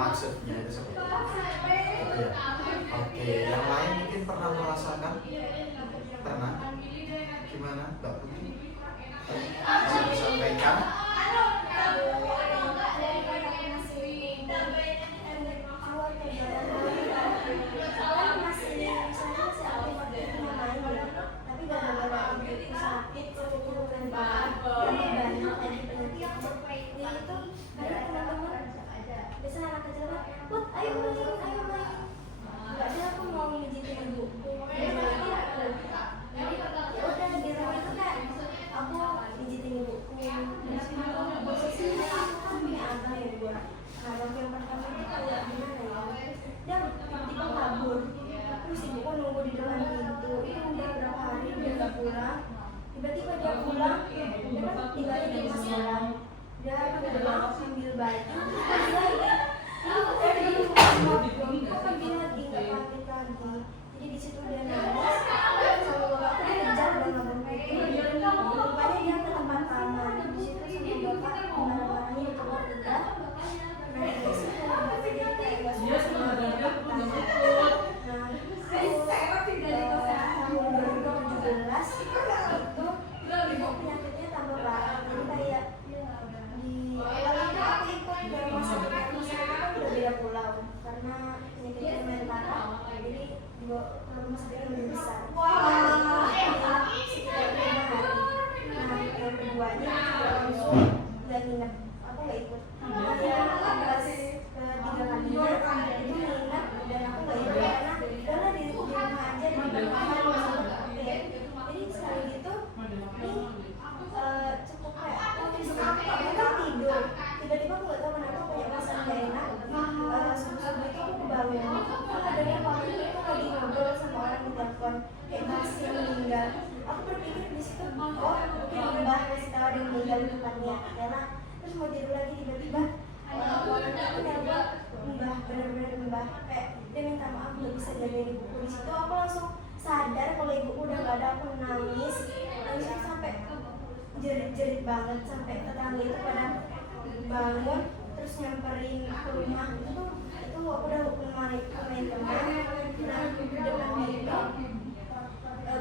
maksudnya itu seperti itu. Oke, oke. Yang lain mungkin pernah merasakan? Pernah? Gimana, Mbak Putri? Bisa disampaikan? Tiba-tiba dia pulang, dia kan tinggalnya di rumah sekarang. Dia udah ambil baju, kok pergi lagi, nggak pamit lagi. Jadi di situ dia nangis, sama bapakku dia kejar dan ngomong rupanya dia ke tempat taman. Di situ sama bapak marah-marahnya itu udah. Nah di situ bapak jadi kayak gak suka sama bapak tanya. Nah tahun 2017 itu penyakitnya tambah parah. Jadi kayak di awalnya aku ikut ke rumah sakit kan udah beda pulau karena penyakitnya lumayan parah. Jadi dibawa ke rumah sakit yang lebih besar. Sekitar 5 hari. Nah yang keduanya langsung nggak nginep. Aku nggak ikut. Kayak pas ketiga kalinya itu nginep dan aku nggak ikut karena udahlah di rumah aja di rumah. Jadi sekali gitu cukup kayak aku kan tidur tiba-tiba aku nggak tahu kenapa punya perasaan gak enak. Subuh-subuh itu aku bangun aku dengar pamanku itu lagi ngobrol sama orang di telepon kayak masih yang meninggal. Aku berpikir di situ oh mungkin mbah ngasih tahu ada yang meninggal di depannya karena terus mau tidur lagi tiba-tiba pamanku itu nelpon mbah bener-bener mbah kayak dia minta maaf nggak bisa jagain ibuku. Di situ aku langsung sadar kalau ibuku udah gak ada. Aku nangis sampai jerit-jerit banget sampai tetangga itu pada bangun terus nyamperin ke rumah. Itu aku udah main teman. Nah di depan itu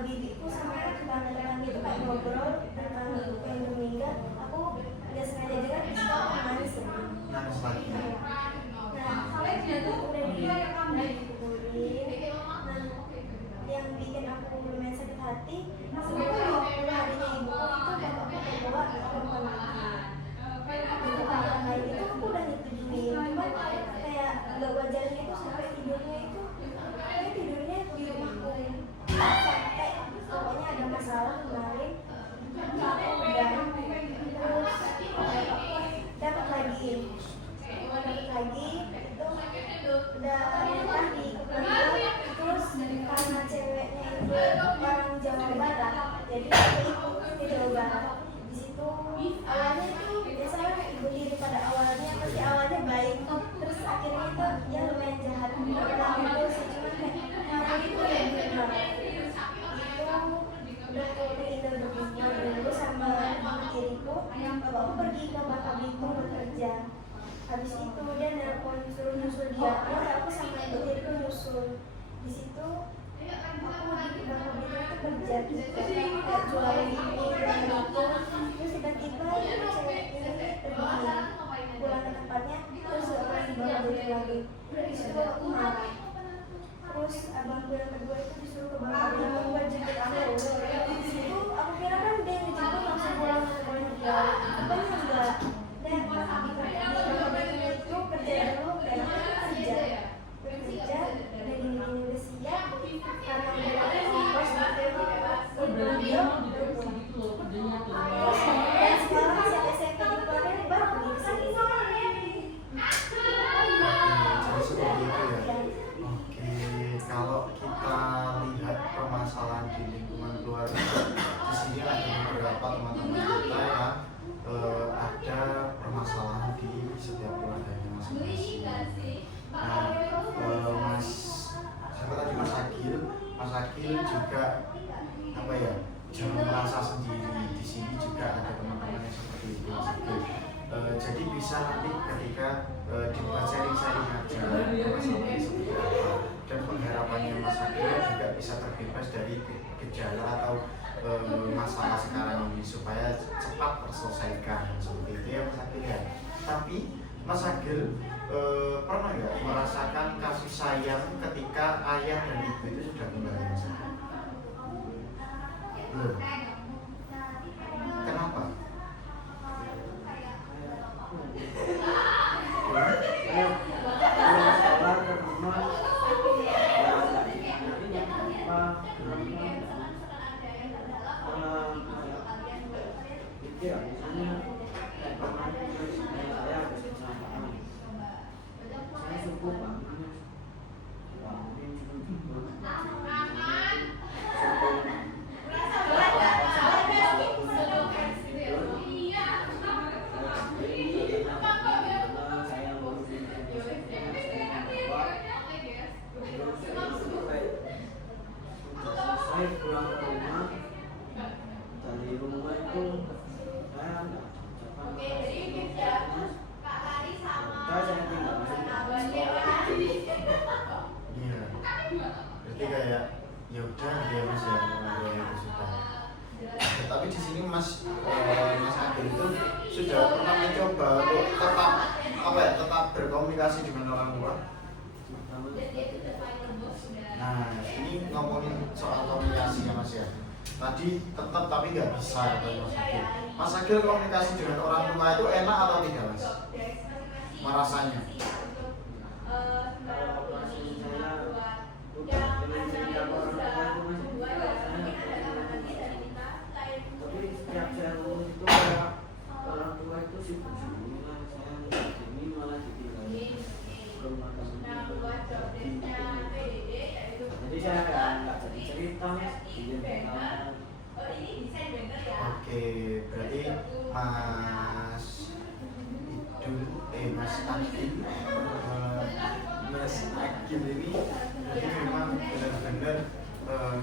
bibiku sama tetangga-tetangga itu kayak ngobrol tentang ibuku yang meninggal. Aku nggak sengaja juga di situ aku nangis lagi. Nangis lagi. Nah itu udah dipukulin. Nah yang bikin aku lumayan sakit hati sebelum harinya ibuku itu bapakku bawa perempuan lagi. Itu kakak lain itu aku udah nyetujuin, cuman kayak gak wajar gitu sampai tidurnya itu kayak tidurnya di rumahku sampai pokoknya ada masalah kemarin aku udah terus aku dapat lagi itu udah nikah di Kepulauan. Terus karena ceweknya itu orang Jawa Barat jadi aku ikut ke Jawa Barat. Di situ awalnya itu biasanya ibu diri pada awalnya pasti awalnya baik terus akhirnya itu dia lumayan jahat itu sih cuman kayak orang itu yang benar itu udah tinggal begini nyusul. Di situ aku di Bangka Belitung itu kerja juga, jual ini jual itu. Terus tiba-tiba itu cewek ini pergi pulang ke tempatnya, terus aku di Bangka Belitung lagi. Di situ aku marah. Terus abangku yang kedua itu disuruh ke Bangka Belitung buat jemput aku. Di situ aku kira kan dia ngejemput langsung pulang juga. Rupanya enggak. Dan pas di Bangka Belitung itu kerja dulu, dan aku kerja dan ini udah siap karena udah ada di pos belum dia dan sekarang siapa SMP di Korea baru pergi ke sini. Jadi seperti itu ya. Oke, kalau kita lihat permasalahan di lingkungan keluarga, di sini ada beberapa teman-teman kita yang ada permasalahan di setiap keluarganya masing-masing. Nah, siapa tadi Mas Agil juga apa ya, jangan merasa sendiri. Di sini juga ada teman-teman yang seperti itu Mas Agil. Jadi bisa nanti ketika dibuat sharing-sharing aja masalahnya seperti apa, dan pengharapannya Mas Agil juga bisa terbebas dari gejala atau masalah sekarang ini supaya cepat terselesaikan seperti itu ya Mas Agil ya. Tapi Mas Agil pernah nggak merasakan kasih sayang ketika ayah dan ibu itu sudah kembali Mas Agil? Belum. Kenapa? Saya pulang ke rumah, dari rumah itu saya nggak saya tinggal di sekolah. Iya. Berarti kayak ya udah dia Mas ya, itu sudah. Tapi di sini Mas Agil itu sudah pernah mencoba untuk tetap apa ya, tetap berkomunikasi dengan orang tua. Nah, ini ngomongin soal komunikasi ya Mas ya. Tadi tetap tapi nggak bisa kata Mas Agil. Mas Agil komunikasi dengan orang tua itu enak atau tidak Mas? Merasanya? Tapi setiap saya ngomong itu kayak orang tua itu sibuk-sibuk lah, saya nggak sini malah ditinggalin ke rumah temennya. Jadi saya nggak jadi cerita Mas. Oke, berarti Mas Agil ini berarti memang benar-benar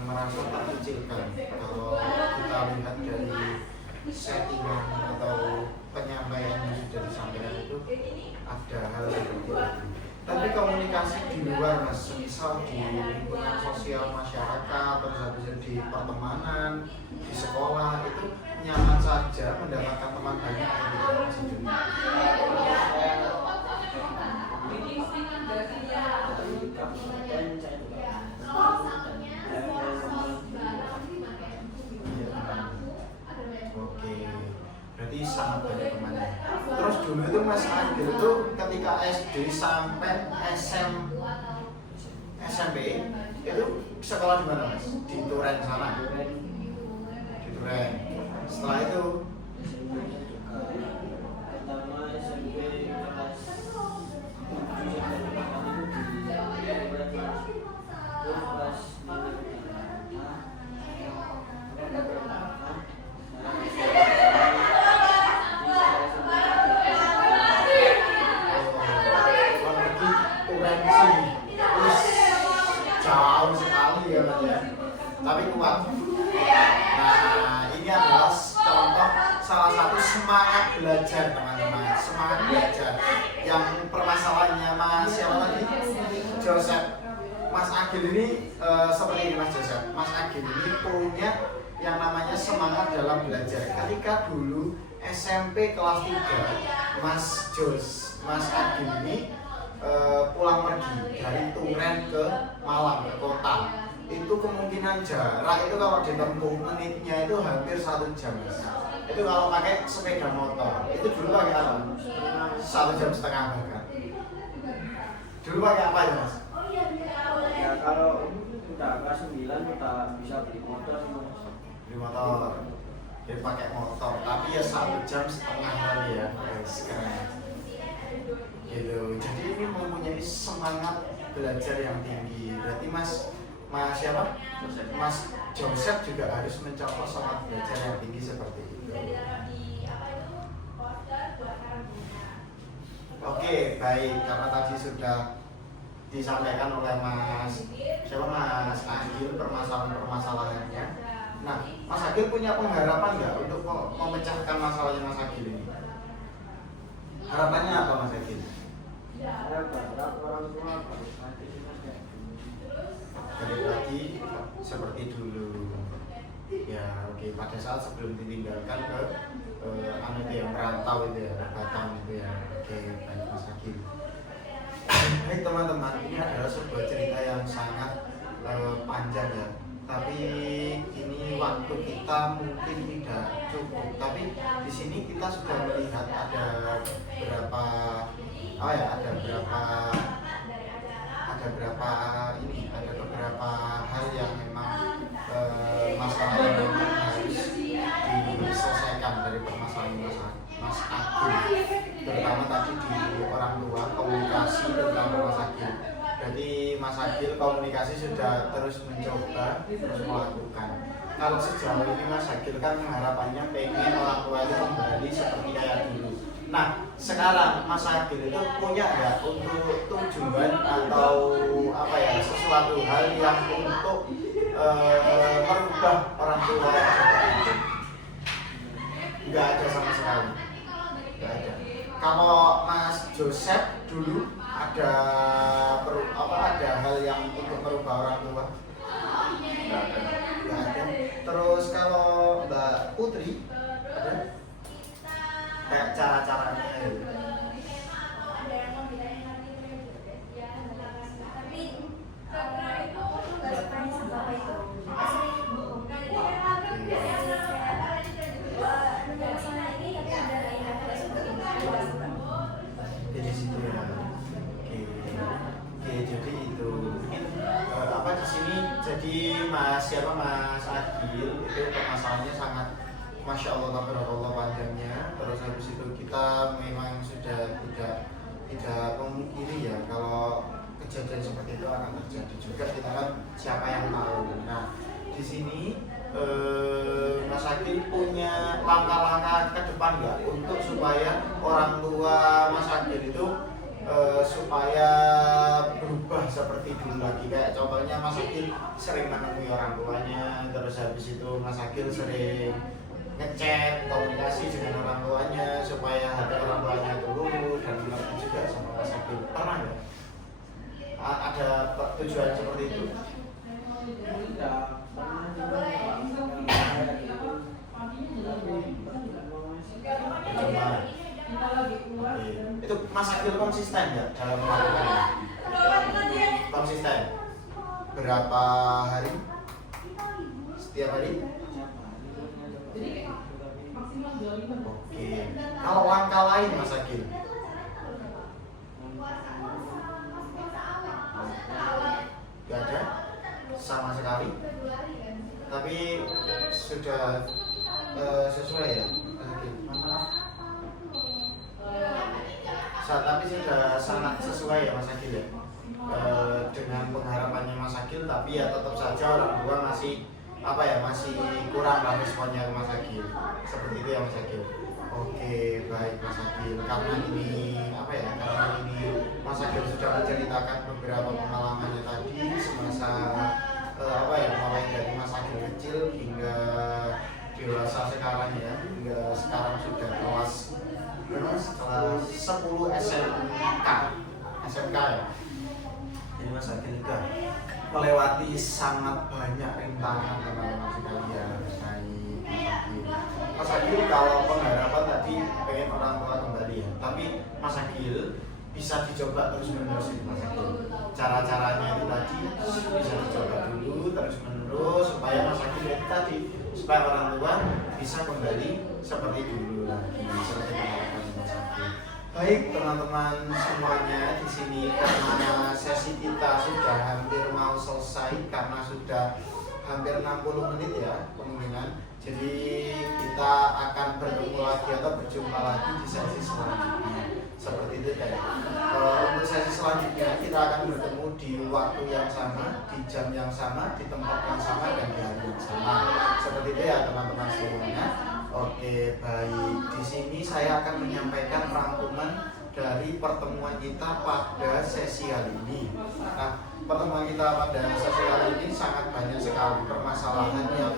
merasa terkecilkan. Kalau kita lihat dari settingan atau penyampaian yang sudah disampaikan itu ada hal seperti itu. Tapi komunikasi di luar Mas, misal di lingkungan sosial masyarakat, terus habis itu di pertemanan, di sekolah itu nyaman saja mendapatkan teman banyak atau tidak Mas Agil? Oke, berarti sangat banyak temannya. Terus dulu itu Mas Agil itu ketika SD sampai SMP itu sekolah di mana Mas? Di Turen sana? Di Turen. Setelah itu pertama SMP kelas 7 kelas jauh sekali ya Mas ya, tapi kuat. Nah, ini adalah contoh salah satu semangat belajar teman-teman, semangat belajar yang permasalahannya Mas siapa tadi? Mas Agil ini seperti ini Mas Joseph. Mas Agil ini punya yang namanya semangat dalam belajar. Ketika dulu SMP kelas 3, Mas Agil ini pulang pergi dari Turen ke Malang, ke kota. Itu kemungkinan jarak itu kalau ditempuh menitnya itu hampir 1 jam. Itu kalau pakai sepeda motor. Itu dulu pakai apa? 1,5 jam bahkan. Dulu pakai apa ya Mas? Ya kalau udah kelas 9 kita bisa beli motor Mas. Beli motor. Dia pakai motor, tapi ya 1,5 jam kali ya. Keren. Gitu. Jadi ini mempunyai semangat belajar yang tinggi. Berarti Mas siapa? Mas Joseph juga harus mencontoh semangat belajar yang tinggi seperti itu. Oke, baik. Karena tadi sudah disampaikan oleh Mas Agil permasalahan-permasalahannya. Nah, Mas Agil punya pengharapan nggak untuk memecahkan masalahnya Mas Agil ini? Harapannya apa Mas Agil? Saya berharap orang tua harus antisipasi kayak gini. Balik lagi seperti dulu. Ya, oke. Pada saat sebelum ditinggalkan ke yang merantau itu ya, Batam itu ya. Oke, baik Mas Agil. Baik teman-teman, ini adalah sebuah cerita yang sangat panjang ya. Tapi ini waktu kita mungkin tidak cukup. Tapi di sini kita sudah melihat ada beberapa hal yang memang masalah yang memang harus diselesaikan dari permasalahan Mas Agil. Terutama tadi di orang tua, komunikasi tentang Mas Agil. Jadi Mas Agil komunikasi sudah terus mencoba, terus melakukan. Kalau sejauh ini Mas Agil kan harapannya pengen orang tua itu kembali seperti kayak dulu. Nah, sekarang Mas Agil itu punya nggak untuk tujuan atau sesuatu hal yang untuk merubah orang tua yang seperti itu? Nggak ada sama sekali. Nggak ada. Kalau Mas Joseph dulu ada hal yang untuk merubah orang tua? Nggak ada. Terus kalau Mbak Putri ada? Kayak cara-caranya gitu. Jadi situ ya. Oke, jadi itu mungkin di sini jadi Mas Agil itu permasalahannya sangat Masya Allah, tabarakallah panjangnya. Terus habis itu kita memang sudah tidak memungkiri ya kalau kejadian seperti itu akan terjadi juga. Kita kan siapa yang tahu. Nah, di sini Mas Agil punya langkah-langkah ke depan nggak untuk supaya orang tua Mas Agil itu supaya berubah seperti dulu lagi. Kayak contohnya Mas Agil sering menemui orang tuanya, terus habis itu Mas Agil sering ngechat, komunikasi dengan orang tuanya supaya hati orang tuanya itu luluh dan mengerti juga sama Mas Agil. Pernah nggak? Ada tujuan seperti itu? Tidak pernah juga kayak gitu. Coba. Itu Mas Agil konsisten nggak dalam melakukannya? Konsisten. Berapa hari? Setiap hari? Oke. Kalau langkah lain Mas Agil? Gak ada? Sama sekali? Tapi sudah sesuai ya Mas Agil? Tapi sudah sangat sesuai ya Mas Agil ya? Dengan pengharapannya Mas Agil, tapi ya tetap saja orang tua masih kurang lah responnya ke Mas Agil. Seperti itu ya Mas Agil. Oke, baik Mas Agil. Karena ini Mas Agil sudah menceritakan beberapa pengalamannya tadi semasa mulai dari Mas Agil kecil hingga dewasa sekarang ya, hingga sekarang sudah kelas 10 SMK ya. Jadi Mas Agil juga melewati sangat banyak rintangan teman-teman sekalian. Mas Agil kalau pengharapan tadi pengen orang tua kembali ya, tapi Mas Agil bisa dicoba terus menerus itu Mas Agil. Cara-caranya itu tadi bisa dicoba dulu terus menerus supaya Mas Agil itu tadi supaya orang tua bisa kembali seperti dulu lagi. Seperti harapan Mas Agil. Baik teman-teman semuanya di sini karena sesi kita sudah hampir mau selesai karena sudah hampir 60 menit ya kemungkinan. Jadi kita akan bertemu lagi atau berjumpa lagi di sesi selanjutnya. Seperti itu ya. Untuk sesi selanjutnya kita akan bertemu di waktu yang sama, di jam yang sama, di tempat yang sama dan di hari yang sama. Seperti itu ya teman-teman semuanya. Oke, baik. Di sini saya akan menyampaikan rangkuman dari pertemuan kita pada sesi hari ini. Nah, pertemuan kita pada sesi hari ini sangat banyak sekali permasalahan yang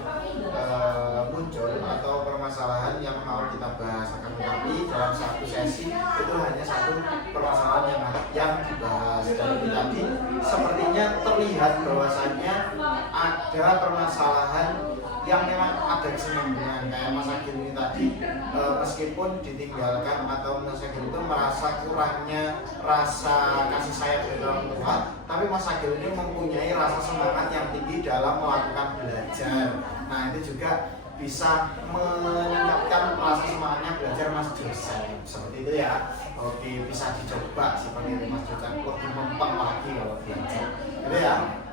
muncul atau permasalahan yang mau kita bahas. Akan tetapi dalam satu sesi itu hanya satu permasalahan yang dibahas. Dan tadi sepertinya terlihat bahwasannya ada permasalahan yang memang ada kesenambungan kayak Mas Agil ini tadi meskipun ditinggalkan atau Mas Agil itu merasa kurangnya rasa kasih sayang dari orang tua, tapi Mas Agil ini mempunyai rasa semangat yang tinggi dalam melakukan belajar. Nah itu juga bisa meningkatkan rasa semangatnya belajar Mas Joseph seperti itu ya. Oke, bisa dicoba seperti itu Mas Joseph, lebih mempeng lagi kalau belajar gitu ya.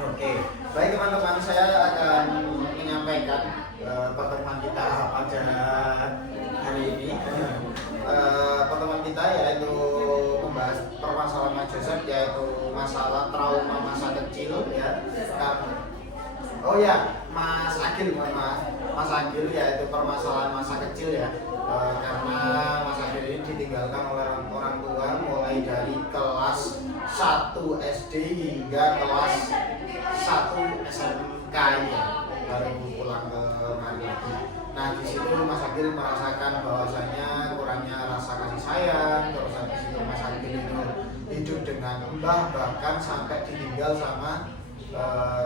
Oke, baik teman-teman, saya akan menyampaikan pertemuan kita pada hari ini. Pertemuan kita yaitu membahas permasalahan Mas Joseph, yaitu masalah trauma masa kecil ya. Oh ya, Mas Agil, mohon maaf, Mas Agil yaitu permasalahan masa kecil ya. Karena Mas Agil ini ditinggalkan oleh orang tua mulai dari kelas 1 SD hingga kelas 1 SMK ya, baru pulang ke mari lagi. Nah di situ Mas Agil merasakan bahwasanya kurangnya rasa kasih sayang, terus habis itu Mas Agil itu hidup dengan mbah, bahkan sampai ditinggal sama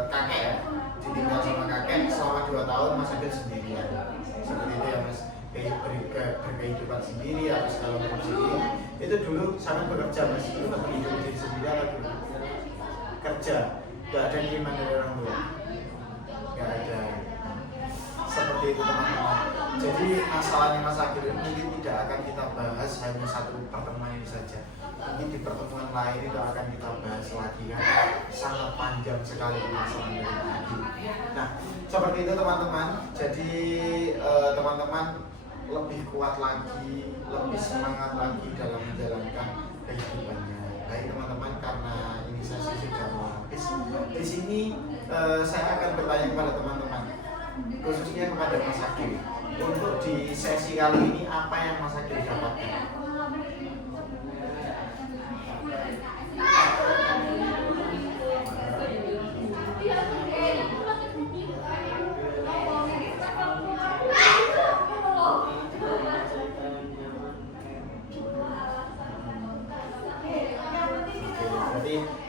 kakek ya, ditinggal sama kakek selama 2 tahun Mas Agil sendirian. Seperti itu ya Mas, berkehidupan sendiri atau segala macam sendiri. Itu dulu sangat bekerja Mas, itu hidup diri sendiri atau dulu kerja, gak ada kiriman dari orang tua, gak ada. Seperti itu teman-teman. Jadi masalahnya Mas Agil ini mungkin tidak akan kita bahas hanya satu pertemuan ini saja. Mungkin di pertemuan lain itu akan kita bahas lagi kan, sangat panjang sekali masalahnya dari Mas Agil. Nah seperti itu teman-teman. Jadi teman-teman lebih kuat lagi, lebih semangat lagi dalam menjalankan kehidupannya. Baik teman-teman, karena ini sesi sudah mau habis. Di sini saya akan bertanya kepada teman-teman, khususnya kepada Mas Agil. Untuk di sesi kali ini apa yang Mas Agil dapatkan?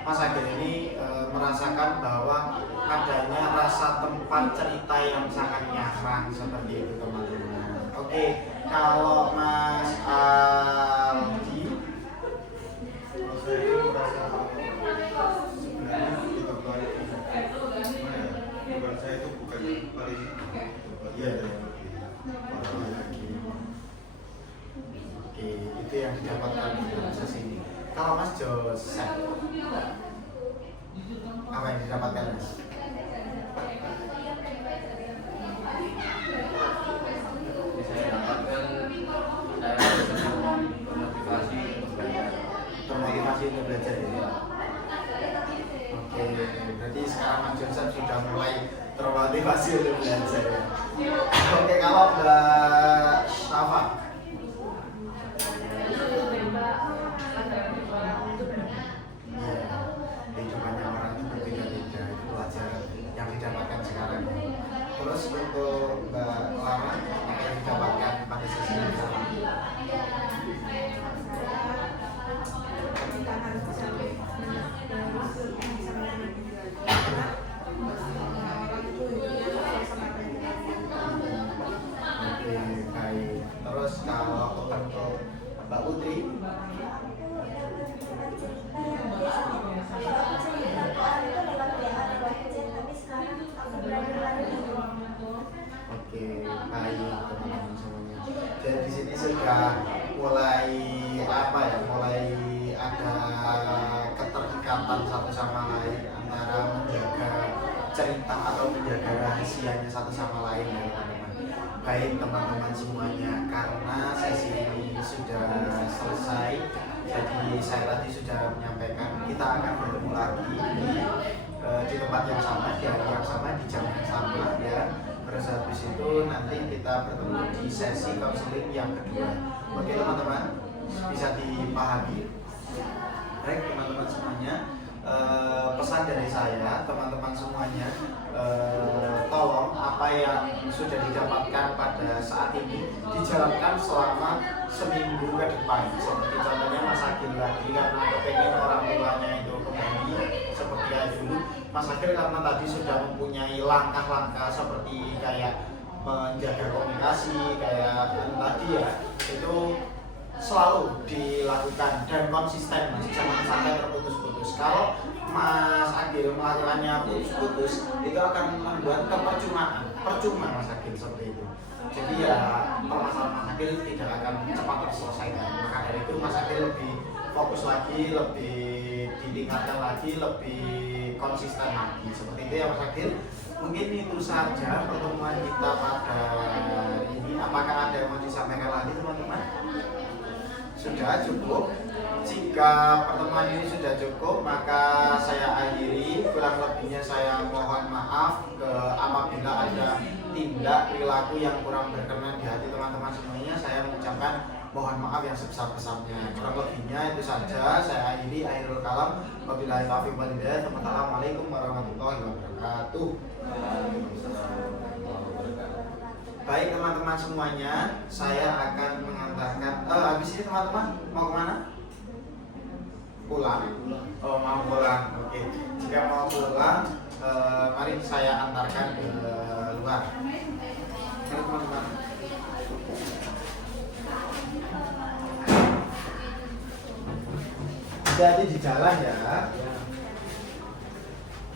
Mas Agil ini merasakan bahwa adanya rasa tempat cerita yang sangat nyaman seperti itu teman-teman. Oke, kalau Mas Aldi, saya itu merasa sebenarnya beban saya itu bukan paling bagian dari orang lagi. oke, itu yang didapatkan di proses ini. Kalau Mas Joseph, apa yang didapatkan Mas? Saya dapatkan termotivasi untuk belajar. Termotivasi untuk belajar ya. Oke, berarti sekarang Mas Joseph sudah mulai termotivasi untuk belajar ya. Oke, kalau Mbak Syafa, kehidupannya orang itu berbeda-beda, itu pelajaran yang didapatkan sekarang. Terus untuk Mbak Lara, apa yang didapatkan pada sesi ini? kita harus bisa mensyukuri bisa menerima sudah mulai apa ya, mulai ada keterikatan satu sama lain antara menjaga cerita atau menjaga rahasianya satu sama lain ya teman-teman. Baik teman-teman semuanya, karena sesi ini sudah selesai, jadi saya tadi sudah menyampaikan kita akan bertemu lagi di tempat yang sama, di hari yang sama, di jam yang sama ya. Terus habis itu nanti kita bertemu di sesi konseling yang kedua. Oke teman-teman, bisa dipahami? Baik teman-teman semuanya, pesan dari saya teman-teman semuanya, tolong apa yang sudah didapatkan pada saat ini dijalankan selama seminggu ke depan. Seperti contohnya Mas Agil lagi karena kepengen orang tuanya itu kembali seperti yang dulu. Mas Agil karena tadi sudah mempunyai langkah-langkah seperti kayak menjaga komunikasi, kayak tadi ya, itu selalu dilakukan dan konsisten, Mas, jangan sampai terputus-putus. Kalau Mas Agil melakukannya putus-putus, itu akan membuat percuma Mas Agil seperti itu. Jadi ya permasalahan Mas Agil tidak akan cepat terselesaikan. Maka dari itu Mas Agil lebih fokus lagi, lebih ditingkatkan lagi, lebih konsisten lagi. Seperti itu ya Mas Agil. Mungkin itu saja pertemuan kita pada hari ini. Apakah ada yang mau disampaikan lagi teman-teman? Sudah cukup. Jika pertemuan ini sudah cukup, maka saya akhiri. Kurang lebihnya saya mohon maaf apabila ada tindak perilaku yang kurang berkenan di hati teman-teman semuanya. Saya mengucapkan mohon maaf yang sebesar-besarnya. Kurang lebihnya itu saja. Saya akhiri. Akhirul kalam. Wabillahi taufiq wal hidayah. Assalamualaikum warahmatullahi wabarakatuh. Baik teman-teman semuanya, saya akan mengantarkan. Habis ini teman-teman mau kemana? Pulang. Oh mau pulang. Oke. Jika mau pulang, mari saya antarkan ke luar. Mari teman-teman. Jadi di jalan ya.